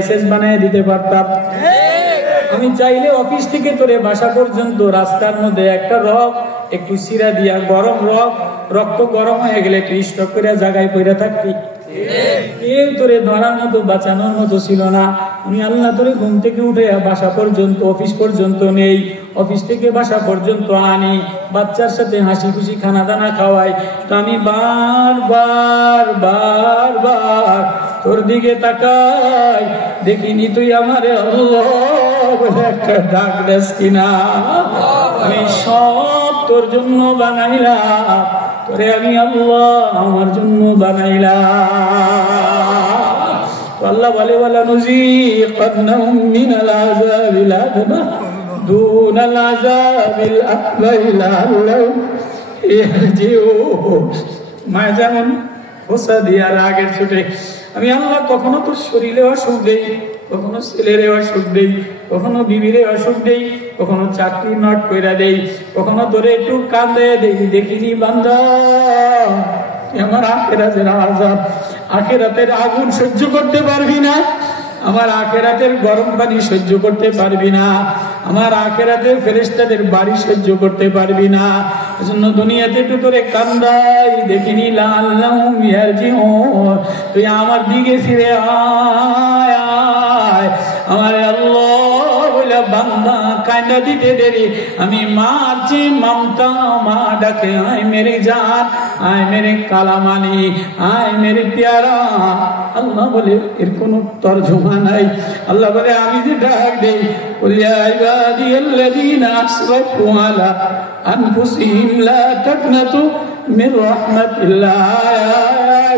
Licence বানিয়ে দিতে পারতাম। আমি চাইলে অফিস থেকে তোরে বাসা পর্যন্ত রাস্তার মধ্যে একটা রক একটু সিরা দিয়া গরম রক্ত গরম হয়ে গেলে একটু স্টক করে জায়গায় পড়ে থাকতি, কেউ তোরে ধরার মতো বাঁচানোর মতো ছিল না। আমি আল্লাহ তোরে ঘুম থেকে উঠে বাসা পর্যন্ত অফিস পর্যন্ত নেই, অফিস থেকে বাসা পর্যন্ত আনি, বাচ্চার সাথে হাসি খুশি খানা দানা খাওয়াই। তো আমি বার বার তোর দিকে তাকাই, দেখিনি তুই আমারে আল্লাহ বলে একটা ডাক দেস কিনা। আমি সব তোর জন্য বানাইলাম, তোরে আমি আল্লাহ আমার জন্য বানাইলাম। আল্লাহ বলে ওয়ালা নুযীকান্নাহুম মিনাল আযাবিল আদনা দুনাল আযাবিল আকবার লাআল্লাহুম ইয়ারজিউন। মা যেমন হোসা দিয়া রাগের ছুটে, আমি আল্লাহ কখনো তোর শরীরে অসুখ দেই, কখনো ছেলেরে অসুখ দেই, কখনো বিবিরে অসুখ দেই, কখনো চাকরি নট কইরা দেই, কখনো তোরে একটু কাঁদে দেই। দেখিনি বান্দা আমার আখিরাতের আযাব, আখিরাতের আগুন সহ্য করতে পারবি না, আমার আখিরাতের গরম পানি সহ্য করতে পারবি না, আমার আখিরাতের ফেরেশতাদের বাড়ি সহ্য করতে পারবি না। এজন্য দুনিয়াতে একটু তোরে কান্দাই, দেখিনি লাআল্লাহুম ইয়ারজিউন। তুই আমার দিকে ফিরে আয়, আমার আল্লাহ বলে বান্দা কান্দা দিতে দেরি। আমি মার যে মমতা, মা ডাকে আয় মেরে জান, আয় মেরে কালামানি, আয় মেরে প্যারা। আল্লাহ বলে এর কোন তরজমা নাই। আল্লাহ বলে আমি যে ডাক দেই, কুলিয়া ইবাদিয়াল্লাযীনা আসরাফু আলা আনফুসিহিম লা তাকনাতু মির রাহমাতিল্লাহ।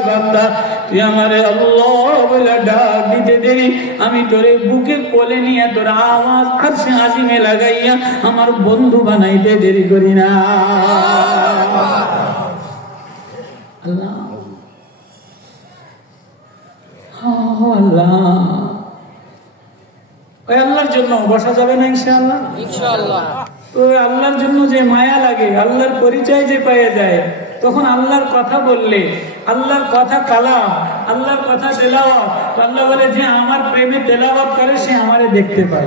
বান্দা তুই আমারে আল্লাহ বলে ডাক দিতে দেরি, আমি তোরে বুকে কোলে নিয়ে তোর আওয়াজ আরশে আজিমে লাগাইয়া আমার বন্ধু বানাইতে দেরি করি না। আল্লাহ আল্লাহ ওই আল্লাহর জন্য বসা যাবে না ইনশাআল্লাহ? ইনশাআল্লাহ। তো আল্লাহর জন্য যে মায়া লাগে, আল্লাহর পরিচয় যে পেয়ে যায়, তখন আল্লাহর কথা বললে, আল্লাহর কথা কালাম, আল্লাহর কথা তেলাওয়াত, আল্লাহ বলে যে আমার প্রেমে তেলাওয়াত করে সে আমারে দেখতে পায়।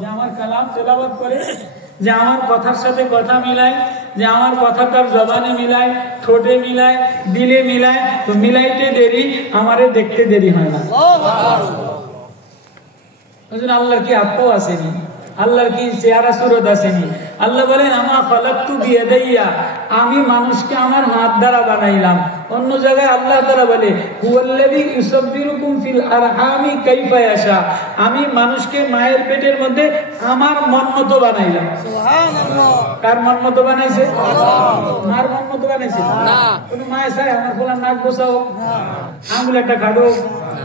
যে আমার কালাম তেলাওয়াত করে, যে আমার কথার সাথে কথা মিলায়, যে আমার কথা তার জবানে মিলায়, ঠোঁটে মিলায়, দিলে মিলায়, তো মিলাইতে দেরি, আমারে দেখতে দেরি হয় না। আল্লাহর কি আত্মাও আসেনি, আল্লাহর কি চেহারা সুরত আসেনি। আল্লাহ বলেন আমা খালাকতু বিয়াদাইয়া, আমি মানুষকে আমার হাত দ্বারা বানাইলাম। অন্য জায়গায় আল্লাহ তাআলা বলে হুয়াল্লাযী ইউসাব্বিরুকুম ফিল আরহামি কাইফা ইয়াশা, আমি মানুষকে মায়ের পেটের মধ্যে আমার মন মতো বানাইলাম। সুবহানাল্লাহ। কার মন মতো বানাইছে? মার মন মতো বানাইছে না। কোন মায়ে চায় আমার বলা নাক গোছাও, আঙ্গুল একটা কাটো,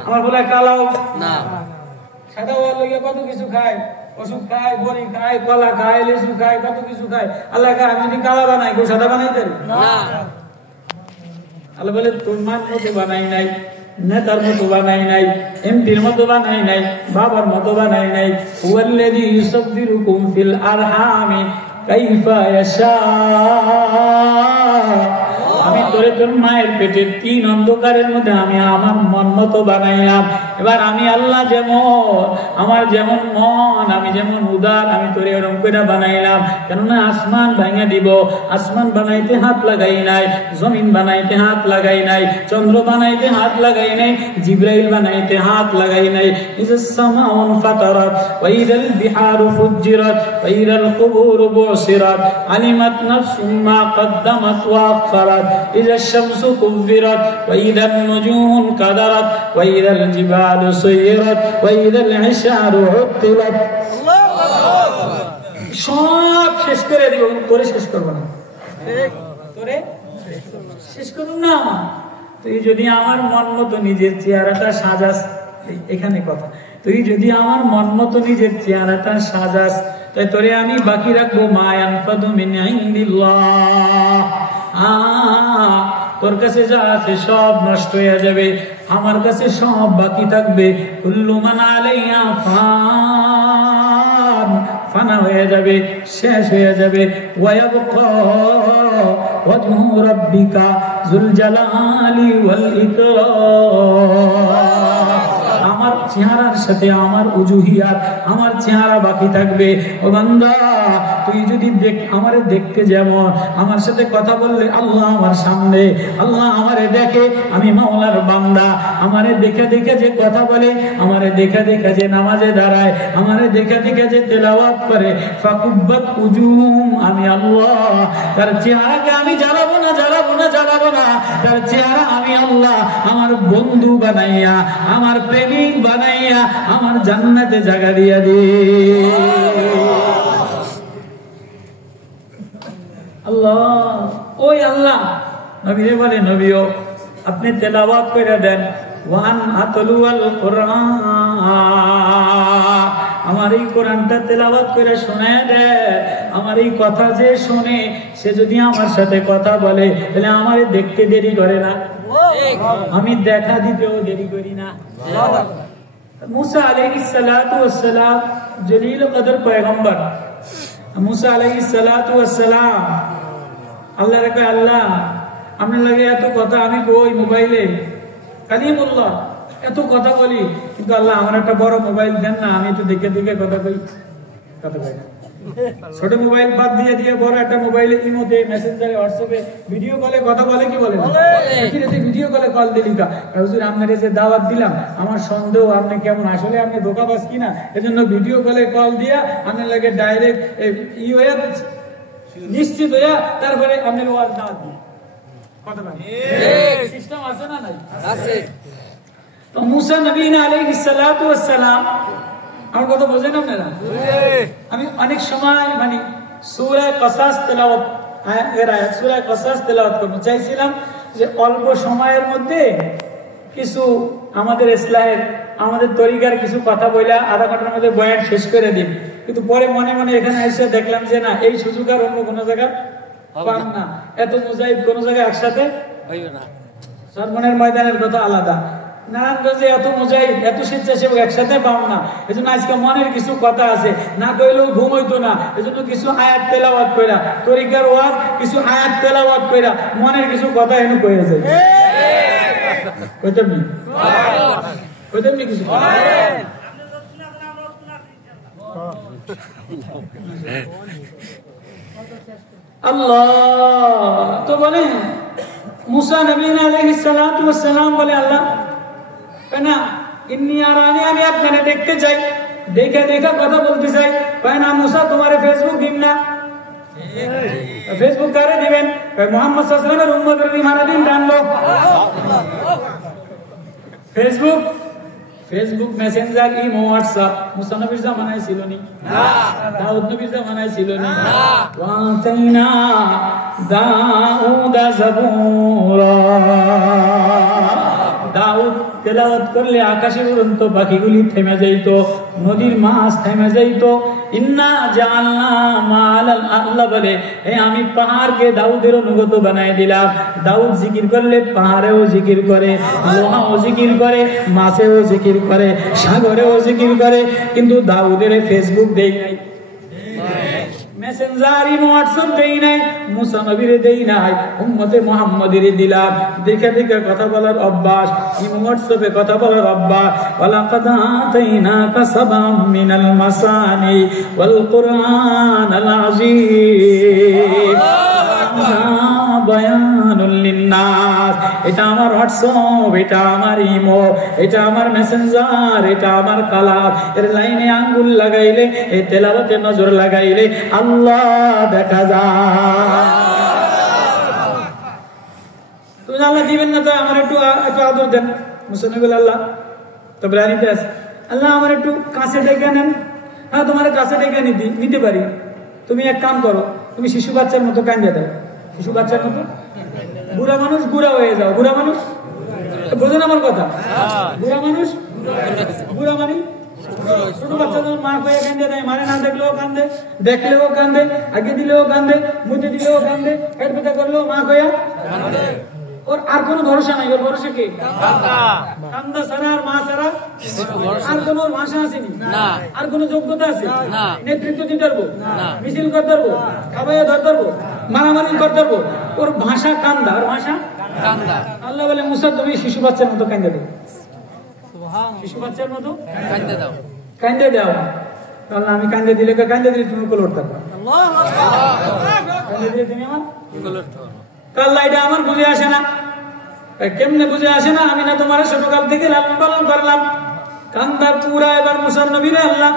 আমার বলা কালাও না। সাদা হওয়ার লাগে কত কিছু খায়, ওষুধ খায়, বড়ি খায়, কলা খায়, লেসু খায়, কত কিছু খায়। আল্লাহ আমি যদি কালা বানাই, কেউ সাদা বানাইতে না। আল্লাহ বলে তোর মান মতো বানাই নাই, নেতার মতো বানাই নাই, এমপির মতো বানাই নাই, বাবার মতো বানাই নাই। হুয়াল্লাযী ইউসাব্বিরুকুম ফিল আরহামি কাইফা ইয়াশা, আমি তোরে তোর মায়ের পেটের 3 অন্ধকারের মধ্যে আমি আমার মন মতো বানাইলাম। এবার আমি আল্লাহ যেমন, আমার যেমন মন, আমি যেমন উদার, আমি তোরে এরকম করে বানাইলাম। কেননা আসমান ভাঙা দিব, আসমান বানাইতে হাত লাগাই নাই, জমিন বানাইতে হাত লাগাই নাই, চন্দ্র বানাইতে হাত লাগাই নাই, জিবরাইল বানাইতে হাত লাগাই নাই। ইযাস সামাউন ফাতারাত ওয়া ইযাল বিহারু ফুজ্জিরাত ওয়া ইযাল কুবুরু বুসিরাত আলিমাত নাফসুম মা কদ্দামাত ওয়া আখারাত ইযা শামসু কুবিরাত ওয়া ইযান নুজুমু কাদারাত ওয়া ইযাল জিবালু সুয়িরাত ওয়া ইযাল ইশারু উত্তিলাত। সব শেষ করে দিব, তোরে শেষ করব না। তোরে শেষ করব না। তুই যদি আমার মন মতো নিজের চেহারাটা সাজাস, এখানে কথা, তুই যদি আমার মন মতো নিজের চেহারাটা সাজাস, তাই তোরে আমি বাকি রাখবো মা ইয়ানফাদু মিন ইনদিল্লাহ। তোর কাছে যা আছে সব নষ্ট হয়ে যাবে, আমার কাছে সব বাকি থাকবে। কুল্লু মান আলাইহা ফান, ফানা হয়ে যাবে, শেষ হয়ে যাবে। ওয়া ইয়াবকা ওয়াজহু রাব্বিকা যুল জালালি ওয়াল ইকরাম, চেহারার সাথে আমার উজুহিয়াত, আমার চেহারা বাকি থাকবে। ও বান্দা, তুই যদি আমারে দেখতে যেমন, আমার সাথে কথা বললে আল্লাহ আমার সামনে, আল্লাহ আমারে দেখে, আমি মাওলার বান্দা। আমারে দেখে দেখে যে কথা বলে, আমারে দেখে দেখে যে নামাজে দাঁড়ায়, আমারে দেখে দেখে যে তেলাওয়াত করে, ফাকুব্বাত উজুহুম, আমি আল্লাহ তার চেহারাকে আমি জ্বালাবো না, জ্বালাবো না, জ্বালাবো না। তার চেহারা আমি আল্লাহ আমার বন্ধু বানাইয়া, আমার প্রেমিক বানাইয়া, আমার জান্নাতে জায়গা দিয়া দিই। আল্লাহ, ওই আল্লাহ নবী বলে, নবীও আপনি তেলাওয়াত করে দেন, ওয়ান আতলুয়াল কোরআন, আমার এই কোরআনটা তেলাওয়াত করে শোনায় দেয়। আমার এই কথা যে শোনে, সে যদি আমার সাথে কথা বলে, তাহলে আমারে দেখতে দেরি করে না, আমি দেখা দিতেও দেরি করি না। মুসা আলাইহিস সালাতু ওয়াস সালাম জলিল কদর পয়গম্বর। মুসা আলাইহিস সালাতু ওয়াস সালাম আল্লাহর কাছে, আল্লাহ আপনার লাগে এত কথা আমি কই মোবাইলে, কালিমুল্লাহ এত কথা বলি, কিন্তু আল্লাহ আমার একটা বড় মোবাইল দেন না, আমি একটু দেখে দেখে কথা কই। কথা কই না, ছোট মোবাইল বাদ দিয়ে দিয়ে বড় একটা মোবাইলে ইমোতে, মেসেঞ্জারে, হোয়াটসঅ্যাপে ভিডিও কলে কথা বলে, কি বলে? ভিডিও কলে কল দিলি কা হুজুর আপনারে যে দাওয়াত দিলাম, আমার সন্দেহ আপনি কেমন, আসলে আপনি ধোঁকাবাজ কিনা, এজন্য ভিডিও কলে কল দিয়া আপনার লাগে ডাইরেক্ট নিশ্চিত হইয়া তারপরে আপনার ওয়াজ দাওয়াত দিই। কথা বলে সিস্টেম আছে না নাই? আছে। তো মুসা নবী আলাইহিস সালাতু ওয়াস সালাম, আমার কথা বোঝেন আপনারা? আমি অনেক সময় মানে সূরা কসাস তেলাওয়াত, সূরা কসাস তেলাওয়াত করতে চাইছিলাম, যে অল্প সময়ের মধ্যে কিছু আমাদের ইসলামের, আমাদের তরিকার কিছু কথা বলে আধা ঘন্টার মধ্যে বয়ান শেষ করে দিই, কিন্তু পরে মনে মনে এখানে এসে দেখলাম যে না, এই সুযোগ আর অন্য কোনো জায়গা পান না। এত মুজাহিদ কোনো জায়গায় একসাথে হইবে না। সরমনের ময়দানের কথা আলাদা, নারায়ণগঞ্জে এত মুজাহিদ, এত স্বেচ্ছাসেবক একসাথে পাও না। এজন্য আজকে মনের কিছু কথা আছে, না কইলেও ঘুম হইতো না, এজন্য কিছু আয়াত তেলাওয়াত কইরা, তরিকার ওয়াজ কিছু আয়াত তেলাওয়াত কইরা মনের কিছু কথা এনে কইয়া যায়। কইতাম নি, কইতাম নি কিছু আল্লাহ। তো বলে মুসা নবী আলাইহিস সালাতু ওয়াস সালাম বলে, আল্লাহ না ইন্নী আরানি, আমি আপনারে দেখতে চাই, দেখে দেখে কথা বলতে চাই। কয় না মুসা, তোমারে ফেসবুক দিন না। ফেসবুক কারে দিবেন? কয় মুহাম্মদ সাল্লাল্লাহু আলাইহি ওয়াসাল্লামের উম্মতের ইমানা দিন টানলো। Facebook, Facebook, Messenger, Imo, WhatsApp Musa নবীর জামানায় ছিল নি, দাউদ নবীর জামানায় ছিল নি। ওয়াতাইনা দাউদা জাবুরা, দাউদ তেলাওয়াত করলে আকাশের উড়ন্ত পাখিগুলি থেমে যাইত, নদীর মাছ থেমে যাইত। ইন্না জাআলনা মাআল, আল্লাহ বলে আমি পাহাড়কে দাউদের অনুগত বানায় দিলাম। দাউদ জিকির করলে পাহাড়েও জিকির করে, লোহাও জিকির করে, মাছেও জিকির করে, সাগরেও জিকির করে। কিন্তু দাউদের ফেসবুক দেই নাই, মেসেঞ্জার, ইমো, হোয়াটসঅ্যাপ দেই নাই, মুসা নবীরে দেই নাই, উম্মতে মুহাম্মাদিরে দিলাম। দেখে দেখে কথা বলার অভ্যাস, ইমো হোয়াটসঅ্যাপে কথা বলার অভ্যাস। ওয়ালাকাদ আতাইনাকা সাবআম মিনাল মাসানি ওয়াল কুরআনাল আযীম বায়ানুল লিন্নাস। এটা আমার হোয়াটসঅ্যাপ, এটা আমার ইমো, এটা আমার মেসেঞ্জার, এটা আমার কালাম। এর লাইনে আঙ্গুল লাগাইলে, এই তেলাওয়াতে নজর লাগাইলে আল্লাহ দেখা যায়। তুমি আল্লাহ দিবেন না, তো আমার একটু আদর দেন। মুসলমান বলে আল্লাহ তো ব্রানিতে আছে, আল্লাহ আমার একটু কাছে ডেকে নেন। হ্যাঁ, তোমার কাছে ডেকে নিতে পারি। তুমি এক কাম করো, তুমি শিশু বাচ্চার মতো কান্দে দাও, শিশু বাচ্চার মতো। বুড়া মানুষ বুড়া হয়ে যাও, বুড়া মানুষ বোঝেন আমার কথা? বুড়া মানুষ বুড়া মানে ছোট বাচ্চা মা কয়ে কান্দে দেয়, মানে না দেখলেও কান্দে, দেখলেও কান্দে, আগে দিলেও কান্দে, মুখে দিলেও কান্দে, পেট ব্যথা করলেও মা কয়া ওর আর কোনো ভরসা নাই। ওর ভরসা কি? কান্দা ছাড়া আর মা ছাড়া আর কোন ভাষা আসেনি, আর কোন যোগ্যতা আছে? নেতৃত্ব দিতে পারবো, মিছিল করতে পারবো, খাবাইয়া ধরতে পারবো, মারামারি করতে পারবো। ওর ভাষা কান্দা, ওর ভাষা কান্দা। আল্লাহ বলে মুসা তুমি শিশু বাচ্চার মতো কান্দে দেবে। শিশু বাচ্চার মতো কান্দে দাও। তাহলে আমি কান্দে দিলে তুমি কোলে উঠতে পারো, কান্দে দিলে তুমি আমার কাল্লা। এটা আমার বুঝে আসে না। কেমনে বুঝে আসে না? আমি না তোমার ছোটকাল থেকে লালন পালন করলাম। কান্দা পুরা এবার মুসা নবীরে আল্লাহ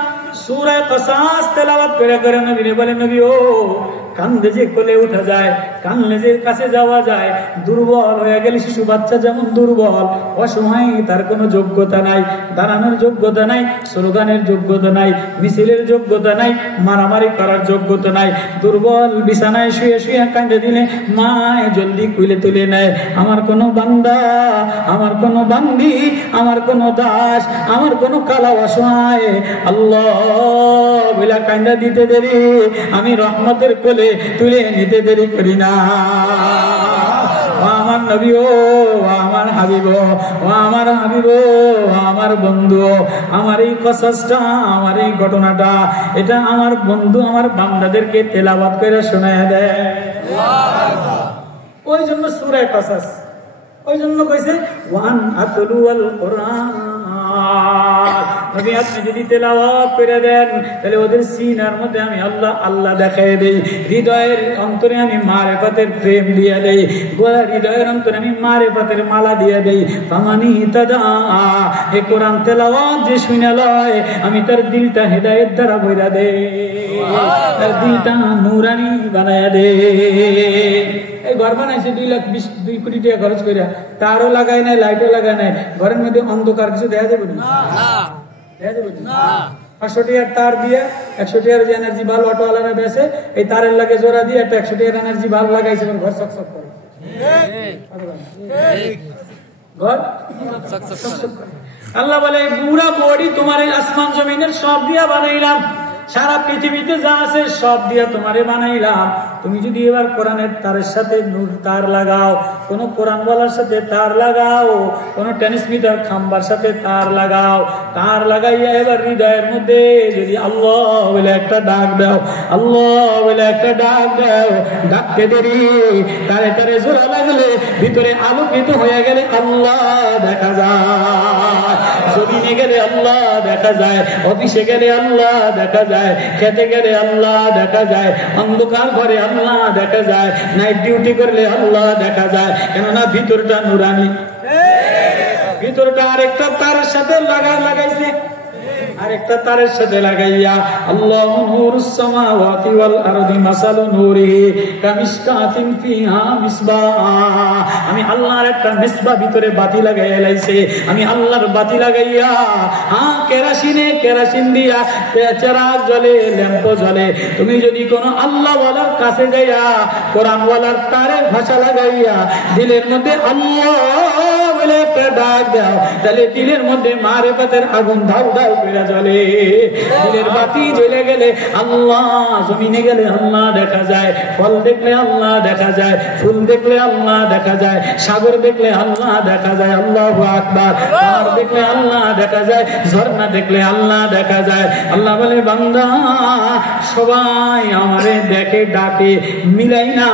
সূরা কসাস তেলাওয়াত করে নবীরে বলে, নবী ও কান্দে যে কোলে উঠা যায়, কান্দে যে কাছে যাওয়া যায়, দুর্বল হয়ে গেলে শিশু বাচ্চা যেমন দুর্বল, অসময় তার কোনো যোগ্যতা নাই, দাঁড়ানোর যোগ্যতা নাই, স্লোগানের যোগ্যতা নাই, মিছিলের যোগ্যতা নাই, মারামারি করার যোগ্যতা নাই, দুর্বল বিছানায় শুয়ে শুয়ে কান্দে দিলে মায় জলদি কুলে তুলে নেয়। আমার কোনো বান্দা, আমার কোনো বান্দি, আমার কোনো দাস, আমার কোনো কালা অসহায় আল্লাহ বলে কান্দা দিতে দেরি, আমি রহমতের কোলে তুলে নিতে দেরি করি না। আমার নবী ও আমার হাবিব, ও আমার হাবিব, আমার বন্ধু, আমার এই কসাসটা, আমার এই ঘটনাটা, এটা আমার বন্ধু আমার বান্দাদেরকে তেলাওয়াত করে শোনায় দেয়। ওই জন্য সূরা কসাস, ওই জন্য কইছে ওয়ান আতলুল কোরআন। নবী আপনি যদি তেলাওয়াত করে দেন তাহলে ওদের সিনার মধ্যে আমি আল্লাহ আল্লাহ দেখাই দেই, হৃদয়ের অন্তরে আমি মারিফাতের প্রেম দিয়ে দেই, হৃদয়ের অন্তরে আমি মারিফাতের মালা দিয়ে দেই। ফামানি তাদা, এই কোরআন তেলাওয়াত যে শুনে লয় আমি তার দিলটা হেদায়েত দ্বারা ভরা দেই, তার দিলটা নূরানি বানায়া দেই। এই ঘর বানাইছে 2 কোটি টাকা খরচ করে, তারও লাগায় নাই, লাইটও লাগায় নাই, ঘরের মধ্যে অন্ধকার কিছু দেখা যাবে না, দেখা যাবে না। 500 টাকার তার দিয়ে 100 টাকার যে এনার্জি বাল্ব অটোওয়ালারা বেছে, এই তারের লাগে জোড়া দিয়ে একটা 100 টাকার এনার্জি বাল্ব লাগাইছে, ঘর চকচক করে, ঘর চকচক করে। আল্লাহ বলে পুরা বডি তোমার আসমান জমিনের সব দিয়া বানাইলাম, সারা পৃথিবীতে যা আছে সব দিয়া তোমারে বানাইলাম। তুমি যদি এবার কোরআনের তারের সাথে নূর তার লাগাও, কোন কোরআন ওয়ালার সাথে তার লাগাও, কোন ট্রান্সমিটার খাম্বার সাথে তার লাগাও, তার লাগাইয়া এবার হৃদয়ের মধ্যে যদি আল্লাহ বলে একটা ডাক দাও, আল্লাহ বলে একটা ডাক দাও, ডাকতে দেরি তারে তারে জোড়া লাগলে ভিতরে আলোকিত হয়ে গেলে আল্লাহ দেখা যায়, জমিনে গেলে আল্লাহ দেখা যায়, অফিসে গেলে আল্লাহ দেখা যায়, খেতে গেলে আল্লাহ দেখা যায়, অন্ধকার ঘরে আল্লাহ দেখা যায়, নাইট ডিউটি করলে আল্লাহ দেখা যায়। কেননা ভিতরটা নুরানি, ভিতরটা আরেকটা তারের সাথে লাগাইছে, আরেকটা তারের সাথে লাগাইয়া আল্লাহু নূরুস সামাওয়াতি ওয়াল আরদি মাসালু নূরিহি কামিশকাতিন ফিহা মিসবাহ। আমি আল্লাহর একটা মিসবাহ ভিতরে বাতি লাগাইয়া লাইছে, আমি আল্লাহর বাতি লাগাইয়া কেরাসিন দিয়া চেরাগ জ্বলে, ল্যাম্প জ্বলে। তুমি যদি কোনো আল্লাহ ওয়ালার কাছে যাইয়া কোরআন ওয়ালার তারের ভাষা লাগাইয়া দিলের মধ্যে আল্লাহ বলে একটা ডাক দাও, তাহলে দিলের মধ্যে মারিফাতের আগুন ধাউ ধাউ করে জ্বলে। দিলের বাতি জ্বলে গেলে আল্লাহ, জমিনে গেলে আল্লাহ দেখা যায়, ফল দেখলে আল্লাহ দেখা যায়, ফুল দেখলে আল্লাহ দেখা যায়, সাগর দেখলে আল্লাহ দেখা যায়, আল্লাহু আকবার, পাহাড় দেখলে আল্লাহ দেখা যায়, ঝর্ণা দেখলে আল্লাহ দেখা যায়। আল্লাহ বলে বান্দা সবাই আমারে দেখে ডাকে, মিলাই না,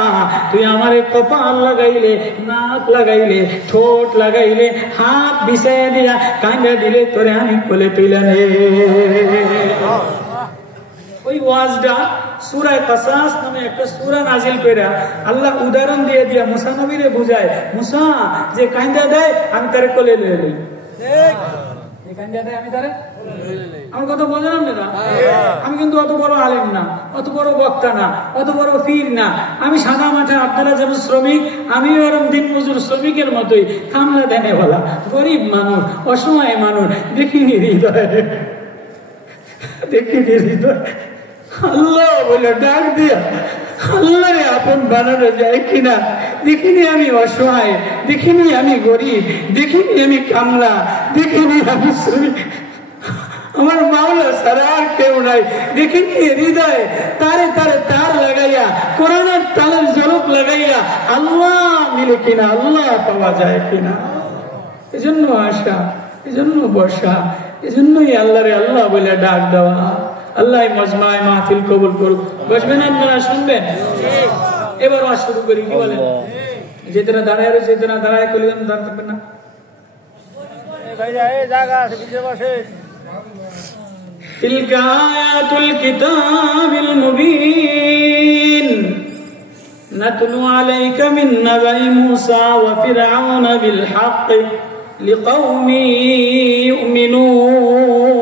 তুই আমারে কপাল লাগাইলে, নাক লাগাইলে, ঠোঁট লাগাইলে, হাত বিছাইয়া দিয়া কাঁদা দিলে তোরে আমি কোলে তুলে নে। ওই ওয়াজটা সূরা কাসাস নামে একটা সূরা নাজিল কইরা আল্লাহ উদাহরণ দিয়ে দিয়া মুসা নবীরে বুঝায়, মুসা যে কাঁদা দেয় আমি তারে কোলে লয়ে লই, ঠিক আমি কত বোঝালাম না, আমি কিন্তু অত বড় আলেম না, অত বড় বক্তা না, অত বড় পীর না, আমি সাদা মাঠে আপনারা যেমন শ্রমিক, আমিও এরকম দিন মজুর শ্রমিকের মতোই, কামলা দেনে বলা, গরিব মানুষ, অসহায় মানুষ, দেখিনি হৃদয়, দেখিনি হৃদয়। আল্লাহ বলে ডাক দিয়া আল্লাহ আপন বানানো যায় কিনা দেখিনি, আমি অসহায়, দেখিনি আমি গরিব, দেখিনি আমি কামলা, দেখিনি আমি শ্রমিক, আমার মাওলা ছাড়া আর কেউ নাই, দেখিনি হৃদয়ে তারে তারে তার লাগাইয়া, কোরআনের তালের ঝলক লাগাইয়া আল্লাহ মিলে কিনা, আল্লাহ পাওয়া যায় কিনা। এজন্য আশা, এজন্য বসা, এজন্যই আল্লাহরে আল্লাহ বলে ডাক দেওয়া। আল্লাহ মজমায় মাহফিল কবুল করুক। বসবেন আপনারা, শুনবেন। এবার ওয়াজ শুরু করি, কি বলেন? যেটা দাঁড়ায় রয়েছে, যেটা দাঁড়ায় করলেন দাঁড়াতে না, تلك آيات الكتاب المبين نتلو عليك من نبأ موسى وفرعون بالحق لقوم يؤمنون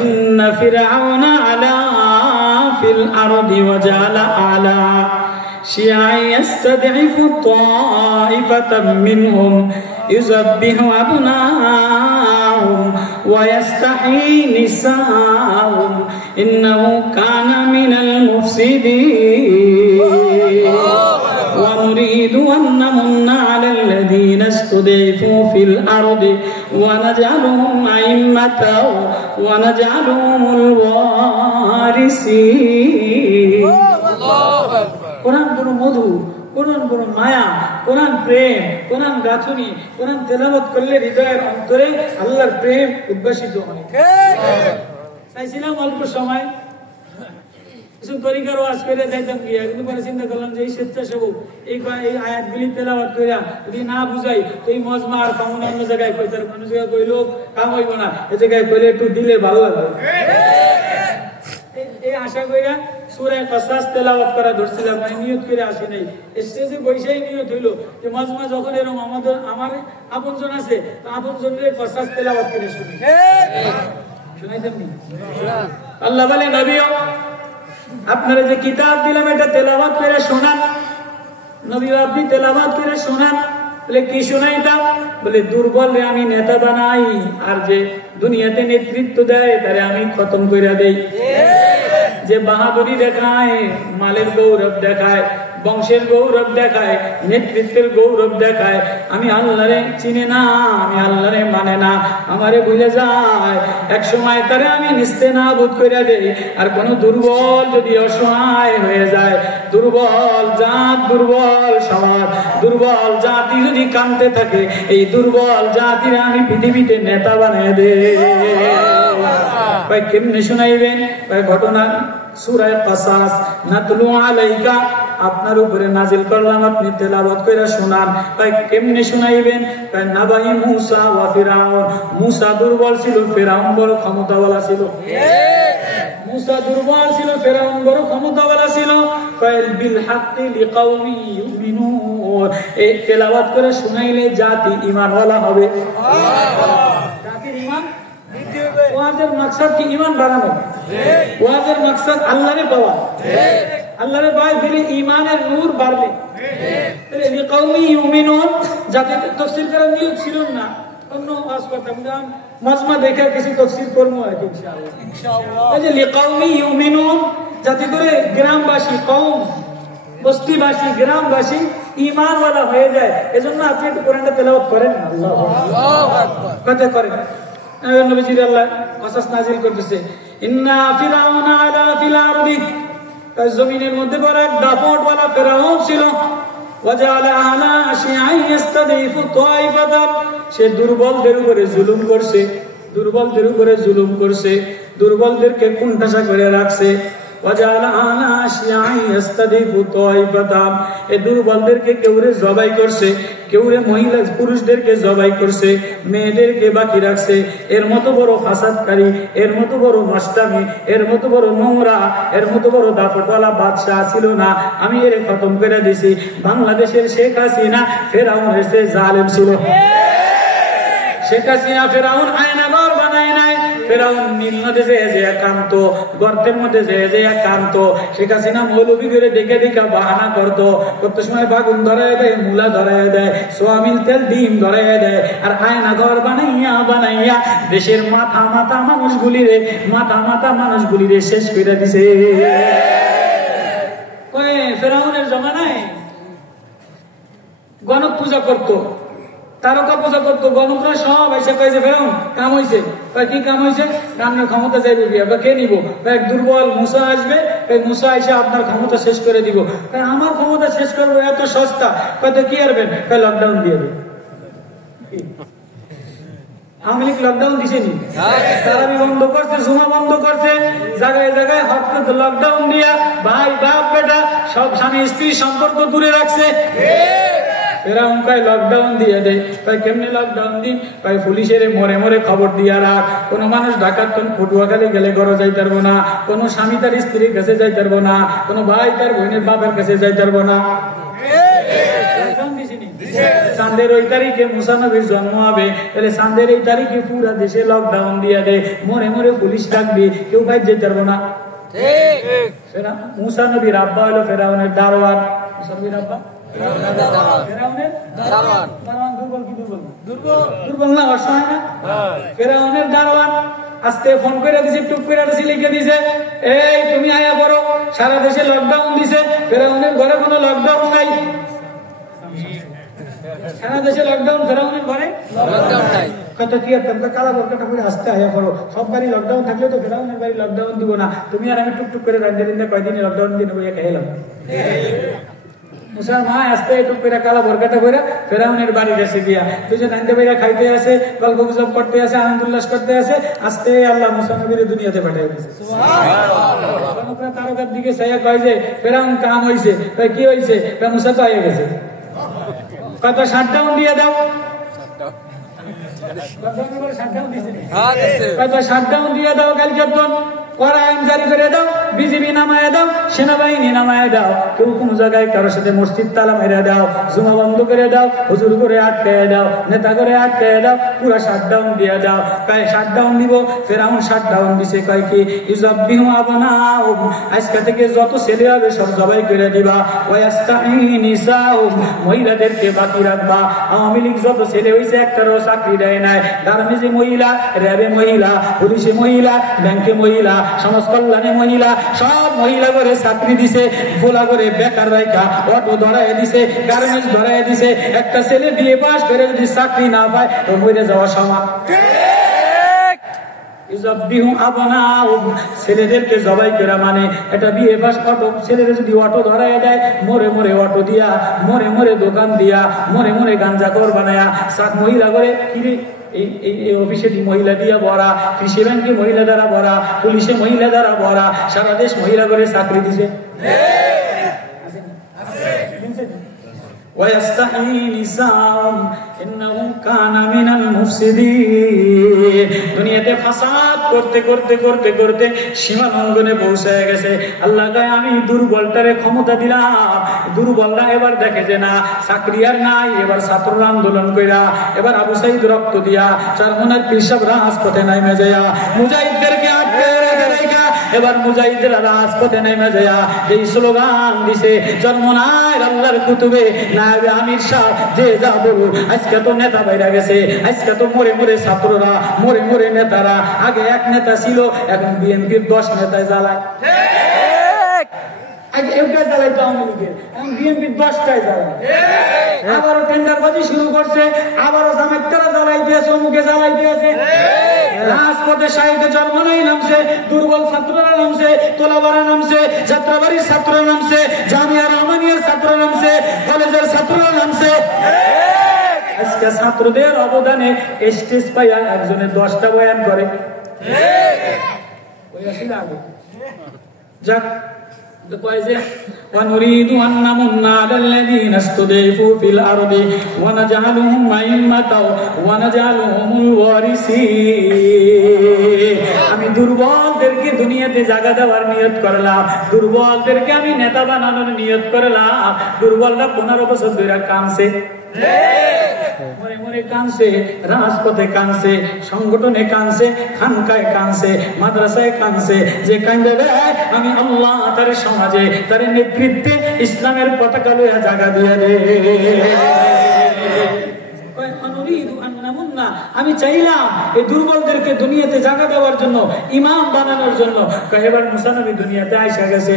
إن فرعون علا في الأرض وجعل أعلاها شيعا يستضعف طائفة منهم يذبح أبناءهم ويستحيي نساءهم إنه كان من المفسدين ونريد أن نمن على الذين استضعفوا في الأرض ونجعلهم أئمة ونجعلهم الوارثين কোরআন বড় মধু, কোরআন বড় মায়া, কোরআন প্রেম, কোরআন গাঁথুনি, কোরআন তেলাওয়াত করলে হৃদয়ের অন্তরে আল্লাহর প্রেম উদ্ভাসিত হয়। চাইছিলাম অল্প সময় কিছু তরিকার ওয়াজ করে যাইতাম গিয়া, কিন্তু পরে চিন্তা করলাম যে এই স্বেচ্ছাসেবক এই আয়াতগুলি তেলাওয়াত কইরা যদি না বুঝাই তো এই মজমা আর কামনা অন্য জায়গায় কইতার অন্য জায়গায় কইলো কাম হইব না, এ জায়গায় কইলে একটু দিলে ভালো লাগবে। এই আশা কইরা সূরা কাসাস তেলাওয়াত করা ধরছিলাম, মানে নিয়ত করে আসি নাই। স্টেজে বৈশাই নিয়ত হইলো যে মজমা যখন এরকম আমার আপনজন আছে তো আপনজনের কাসাস তেলাওয়াত করে শুনি। শুনাইতেন নি? আল্লাহ বলে নবীও আপনারা যে কিতাব দিলাম এটা তেলাওয়াত করে শোনান। নবী আপনি তেলাওয়াত করে শোনান। বলে কি শোনাইতাম? বলে দুর্বল রে আমি নেতা বানাই, আর যে দুনিয়াতে নেতৃত্ব দেয় তারে আমি খতম করে দেই। যে বাহাদুরি দেখায়, মালের গৌরব দেখায়, বংশের গৌরব দেখায়, নেতৃত্বের গৌরব দেখায়, আমি আল্লাহরে চিনে না, আমি আল্লাহরে মানে না, আমারে ভুলে যায়, এক সময় তারে আমি নিস্তেনাবুদ করে দেই। আর কোন দুর্বল যদি অসহায় হয়ে যায়, দুর্বল জাত, দুর্বল সমাজ, দুর্বল জাতি যদি কাঁদতে থাকে, এই দুর্বল জাতির আমি পৃথিবীতে নেতা বানিয়ে দেই। ভাই কেমনে শুনাইবেন? ভাই ঘটনা সূরা কাসাস নাতলু আলাইকা আপনার উপরে নাজিল করলাম, আপনি তেলাওয়াত কইরা শোনান। ভাই কেমনে শুনাইবেন? ভাই নাবাই মুসা ওয়া ফিরাউন। মুসা দুর্বল ছিল, ফিরাউন বড় ক্ষমতাওয়ালা ছিল। মুসা দুর্বল ছিল, ফিরাউন বড় ক্ষমতাওয়ালা ছিল। ফাইল বিল হাক্কি লিকাউমি ইউমিনুন। এই তেলাওয়াত করে শুনাইলে জাতি ঈমানওয়ালা হবে। জাতির ঈমান ওয়াজের মাকসাদ কি? ঈমান বাড়ানো। ওয়াজের মাকসাদ আল্লাহরে পাওয়া। আল্লাহরে পাওয়া দিলে ঈমানের নূর বাড়বে। তাহলে লিকাউমি ইউমিনুন যাতে তাফসীর করার নিয়ত ছিল না, অন্য ওয়াজ করতাম, যেমন মজমা দেখে কিছু তাফসীর করব ইনশাআল্লাহ। ইনশাআল্লাহ এই যে লিকাউমি ইউমিনুন যাতে করে গ্রামবাসী, কওম, বস্তিবাসী, গ্রামবাসী ঈমানওয়ালা হয়ে যায়, এজন্য আপনি একটু কোরআনটা তেলাওয়াত করেন। আল্লাহু আকবার কথা করেন। নবীজি আল্লাহ কাসাস নাযিল করতেছে, ইন্না ফিরাউনা আলা ফিল আরদি, তার জমিনের মধ্যে বড় এক দাপটওয়ালা ফিরাউন ছিল। ওয়াজালা আলা শিআই ইস্তাদিফু তাইফাতান, সে দুর্বলদের উপরে জুলুম করছে, দুর্বলদের উপরে জুলুম করছে, দুর্বলদেরকে কুণ্ঠাসা করে রাখছে। ওয়াজালা আলা শিআই ইস্তাদিফু তাইফাতান, এই দুর্বলদেরকে কেউরে জবাই করছে, কেউরে মহিলা পুরুষদেরকে জবাই করছে, মেয়েদেরকে বাকি রাখছে। এর মতো বড় ফাসাদকারী, এর মতো বড় নষ্টামি, এর মতো বড় নোংরা, এর মতো বড় দাপটওয়ালা বাদশাহ ছিল না। আমি এর খতম করে দিছি। বাংলাদেশের শেখ হাসিনা ফেরাউনের চেয়ে জালেম ছিল। শেখ হাসিনা ফেরাউন আয়নাঘর বানায় নাই, ফেরাউন নীল নদে যে একান্ত, গর্তের মধ্যে যে একান্ত। শেখ হাসিনা মৌলবি করে দেখে দেখে বাহানা করতো, করতে সময় বাগুন ধরায় দেয়, মূলা ধরায় দেয়, সোয়াবিন তেল ডিম ধরায় দেয়, আর আয়নাঘর বানাইয়া বানাইয়া দেশের মাথা মাথা মানুষগুলিরে শেষ করে দিছে। ফেরাউনের জমানায় গণক পূজা করতো, তারকা পূজা করতো, গণকরা সব এসে কয়েছে ফেরাউন কাম হয়েছে। কি কাম হয়েছে? আপনার ক্ষমতা চাইবে, কে নিব? এক দুর্বল মুসা আসবে, মুসা এসে আপনার ক্ষমতা শেষ করে দিব। আমার ক্ষমতা শেষ করবো এত সস্তা, কত কি আরবেন? লকডাউন দিয়ে দেবে। আওয়ামী লীগ লকডাউন দিছেনি, তারাবি বন্ধ করছে, জুমা বন্ধ করছে, জায়গায় জায়গায় হঠাৎ লকডাউন দিয়া ভাই বাপ বেটা সব স্বামী স্ত্রী সম্পর্ক দূরে রাখছে। ফেরাউন কয় লকডাউন দিয়ে দেয়। কয় কেমনে লকডাউন দিন? কয় পুলিশের মরে মরে খবর দিয়া রাখ, কোন মানুষ ঢাকার কোন পটুয়াখালী গেলে ঘরে যাইতে পারবো না, কোন স্বামী তার স্ত্রীর কাছে যাইতে পারবো না, কোন ভাই তার বোনের বাবার কাছে যাইতে পারবো না। চাঁদের ওই তারিখে মুসা নবীর জন্ম হবে, তাহলে চাঁদের এই তারিখে পুরা দেশে লকডাউন দিয়ে দে, মরে মরে পুলিশ ডাকবি, কেউ বাইরে যেতে পারবো না। মুসা নবীর আব্বা হলো ফেরাউনের দারোয়ান। মুসা নবীর আব্বা ফেরাউনের দারোয়ান। দুর্বল কি দুর্বল? দুর্বল না, অসহায় না? ফেরাউনের দারোয়ান আজকে ফোন করে দিছে, টুক করে দিছে, লিখে দিছে, এই তুমি আয়া পড়ো, সারা দেশে লকডাউন দিছে। ফেরাউনের ঘরে কোনো লকডাউন নাই, সারা দেশে লকডাউন, ফেরাউনের ঘরে লকডাউন নাই। কত কি তোমরা কালা বর্কাটা করে আসতে আয়া পড়ো, সব বাড়ি লকডাউন থাকলে তো ফেরাউনের বাড়ি লকডাউন দিব না, তুমি আর আমি টুকটুক করে রান্ধে দিন কয়দিনে লকডাউন দিয়ে নেবো, একা এলাম। মুসার মা আসতে টুক করে কালা বর্কাটা করে ফেরাউনের বাড়ি গেছে গিয়া, দুজন রান্ধে বাইরা খাইতে আসে, গল্প গুজব করতে আসে, আনন্দ উল্লাস করতে আসে, আস্তে আল্লাহ মুসা নবীর দুনিয়াতে পাঠিয়ে দিয়েছে। তারকার দিকে সাইয়া কয় যে ফেরাউন কাম হয়েছে, কি হয়েছে? মুসা তো হয়ে গেছে, কত শাটডাউন দিয়ে দাও, শাটডাউন দিয়ে দাও, কালকে কড়া আইন জারি করে দাও, বিজিবি নামায় দাও, সেনাবাহিনী নামায় দাও, কেউ কোন জায়গায় কারোর সাথে মসজিদ তালা মেরে দাও, জুমা বন্ধ করে দাও, হুজুর করে আটকায় দাও, নেতা করে আটকায় দাও, পুরা শাটডাউন দিয়ে দাও। কয় শাটডাউন দিব, ফেরাউন শাটডাউন দিছে, কয় কি ইউযাব্বিহু আবনাহুম, আজকে থেকে যত ছেলে হবে সব জবাই করে দিবা, ওয়াস্তাহয়ী নিসাহুম, মহিলাদেরকে বাকি রাখবা। আওয়ামী লীগ যত ছেলে হইছে একটারও চাকরি দেয় নাই, গার্মেন্টসে মহিলা, র্যাবে মহিলা, পুলিশে মহিলা, ব্যাংকে মহিলা, সমাজ কল্যাণে মহিলা, সব মহিলা করে চাকরি দিছে, ভোলা করে বেকার রাইখা অটো ধরাই দিছে, গার্মেন্টস ধরাই দিছে। একটা ছেলে বিয়ে পাস করে যদি চাকরি না পায় তো মরে যাওয়া সমান। ছেলেদেরকে জবাই করা মানে এটা বিয়ে পাস অটো, ছেলেদের যদি অটো ধরাই দেয়, মরে মরে অটো দিয়া, মরে মরে দোকান দিয়া, মরে মরে গাঞ্জা কর বানায়া, মহিলা করে কিরে এই অফিসে মহিলা দিয়া ভরা, কৃষি ব্যাংকে মহিলা দ্বারা ভরা, পুলিশে মহিলা দ্বারা ভরা, সারা দেশ মহিলা করে চাকরি দিছে। দুনিয়াতে ফাসাদ করতে করতে করতে করতে সীমা লঙ্ঘনে পৌঁছায় গেছে। আল্লাহ কয় আমি দুর্বলটারে ক্ষমতা দিলাম, দুর্বলরা এবার দেখে যে না চাকরি আর নাই, এবার ছাত্ররা আন্দোলন কইরা, এবার আবু সাইদ রক্ত দিয়া, চারমোনার পিসাব রাজপথে নাইমে যায়া, মুজাহিদদেরকে আটকে রেখা এবার মুজাহিদরা রাজপথে নেমে যায়, এই স্লোগান দিছে চরমনায় আল্লাহর কুতুবে নায়েবে আমির শাহ যে যা বলুক, আজকে তো নেতা বাইরা গেছে, আজকে তো মরে মরে ছাত্ররা, মরে মরে নেতারা, আগে এক নেতা ছিল এখন বিএনপির 10 নেতায় জ্বালায়, আগে একটা জ্বালাইতো আওয়ামী লীগের, এখন বিএনপির 10টায় জ্বালায়, আবারও টেন্ডারবাজি শুরু করছে, আবারও জামাইতারা জ্বালাই দিয়েছে, অমুকে জ্বালাই দিয়েছে, রাজপথে শাহীদে জন্মনাই নামছে, দুর্বল ছাত্ররা নামছে, তোলাবাড়া নামছে, যাত্রাবাড়ির ছাত্ররা নামছে, জামিয়া রহমানিয়ার ছাত্ররা নামছে, কলেজের ছাত্ররা নামছে। আজকে ছাত্রদের অবদানে স্টেজ পাইয়া একজনে 10টা বয়ান করে, যাক ونريد أن نمن على الذين استضعفوا في الأرض ونجعلهم أئمة ونجعلهم الوارثين। আমি দুর্বলদেরকে দুনিয়াতে জায়গা দেওয়ার নিয়ত করলাম, দুর্বলদেরকে আমি নেতা বানানোর নিয়ত করলাম। দুর্বলরা 15 বছর ধরে কাঁদছে, মনে মনে কাঁদছে, রাজপথে কাঁদছে, সংগঠনে কাঁদছে, খানকায় কাঁদছে, মাদ্রাসায় কাঁদছে, যে কাঁদে দেয় আমি আল্লাহ তার সমাজে তার নেতৃত্বে ইসলামের পতাকা লইয়া জায়গা দিয়ে দে। আমি চাইলাম এই দুর্বলদেরকে দুনিয়াতে জায়গা দেওয়ার জন্য, ইমাম বানানোর জন্য। এবার মুসা নবী দুনিয়াতে আইসা গেছে,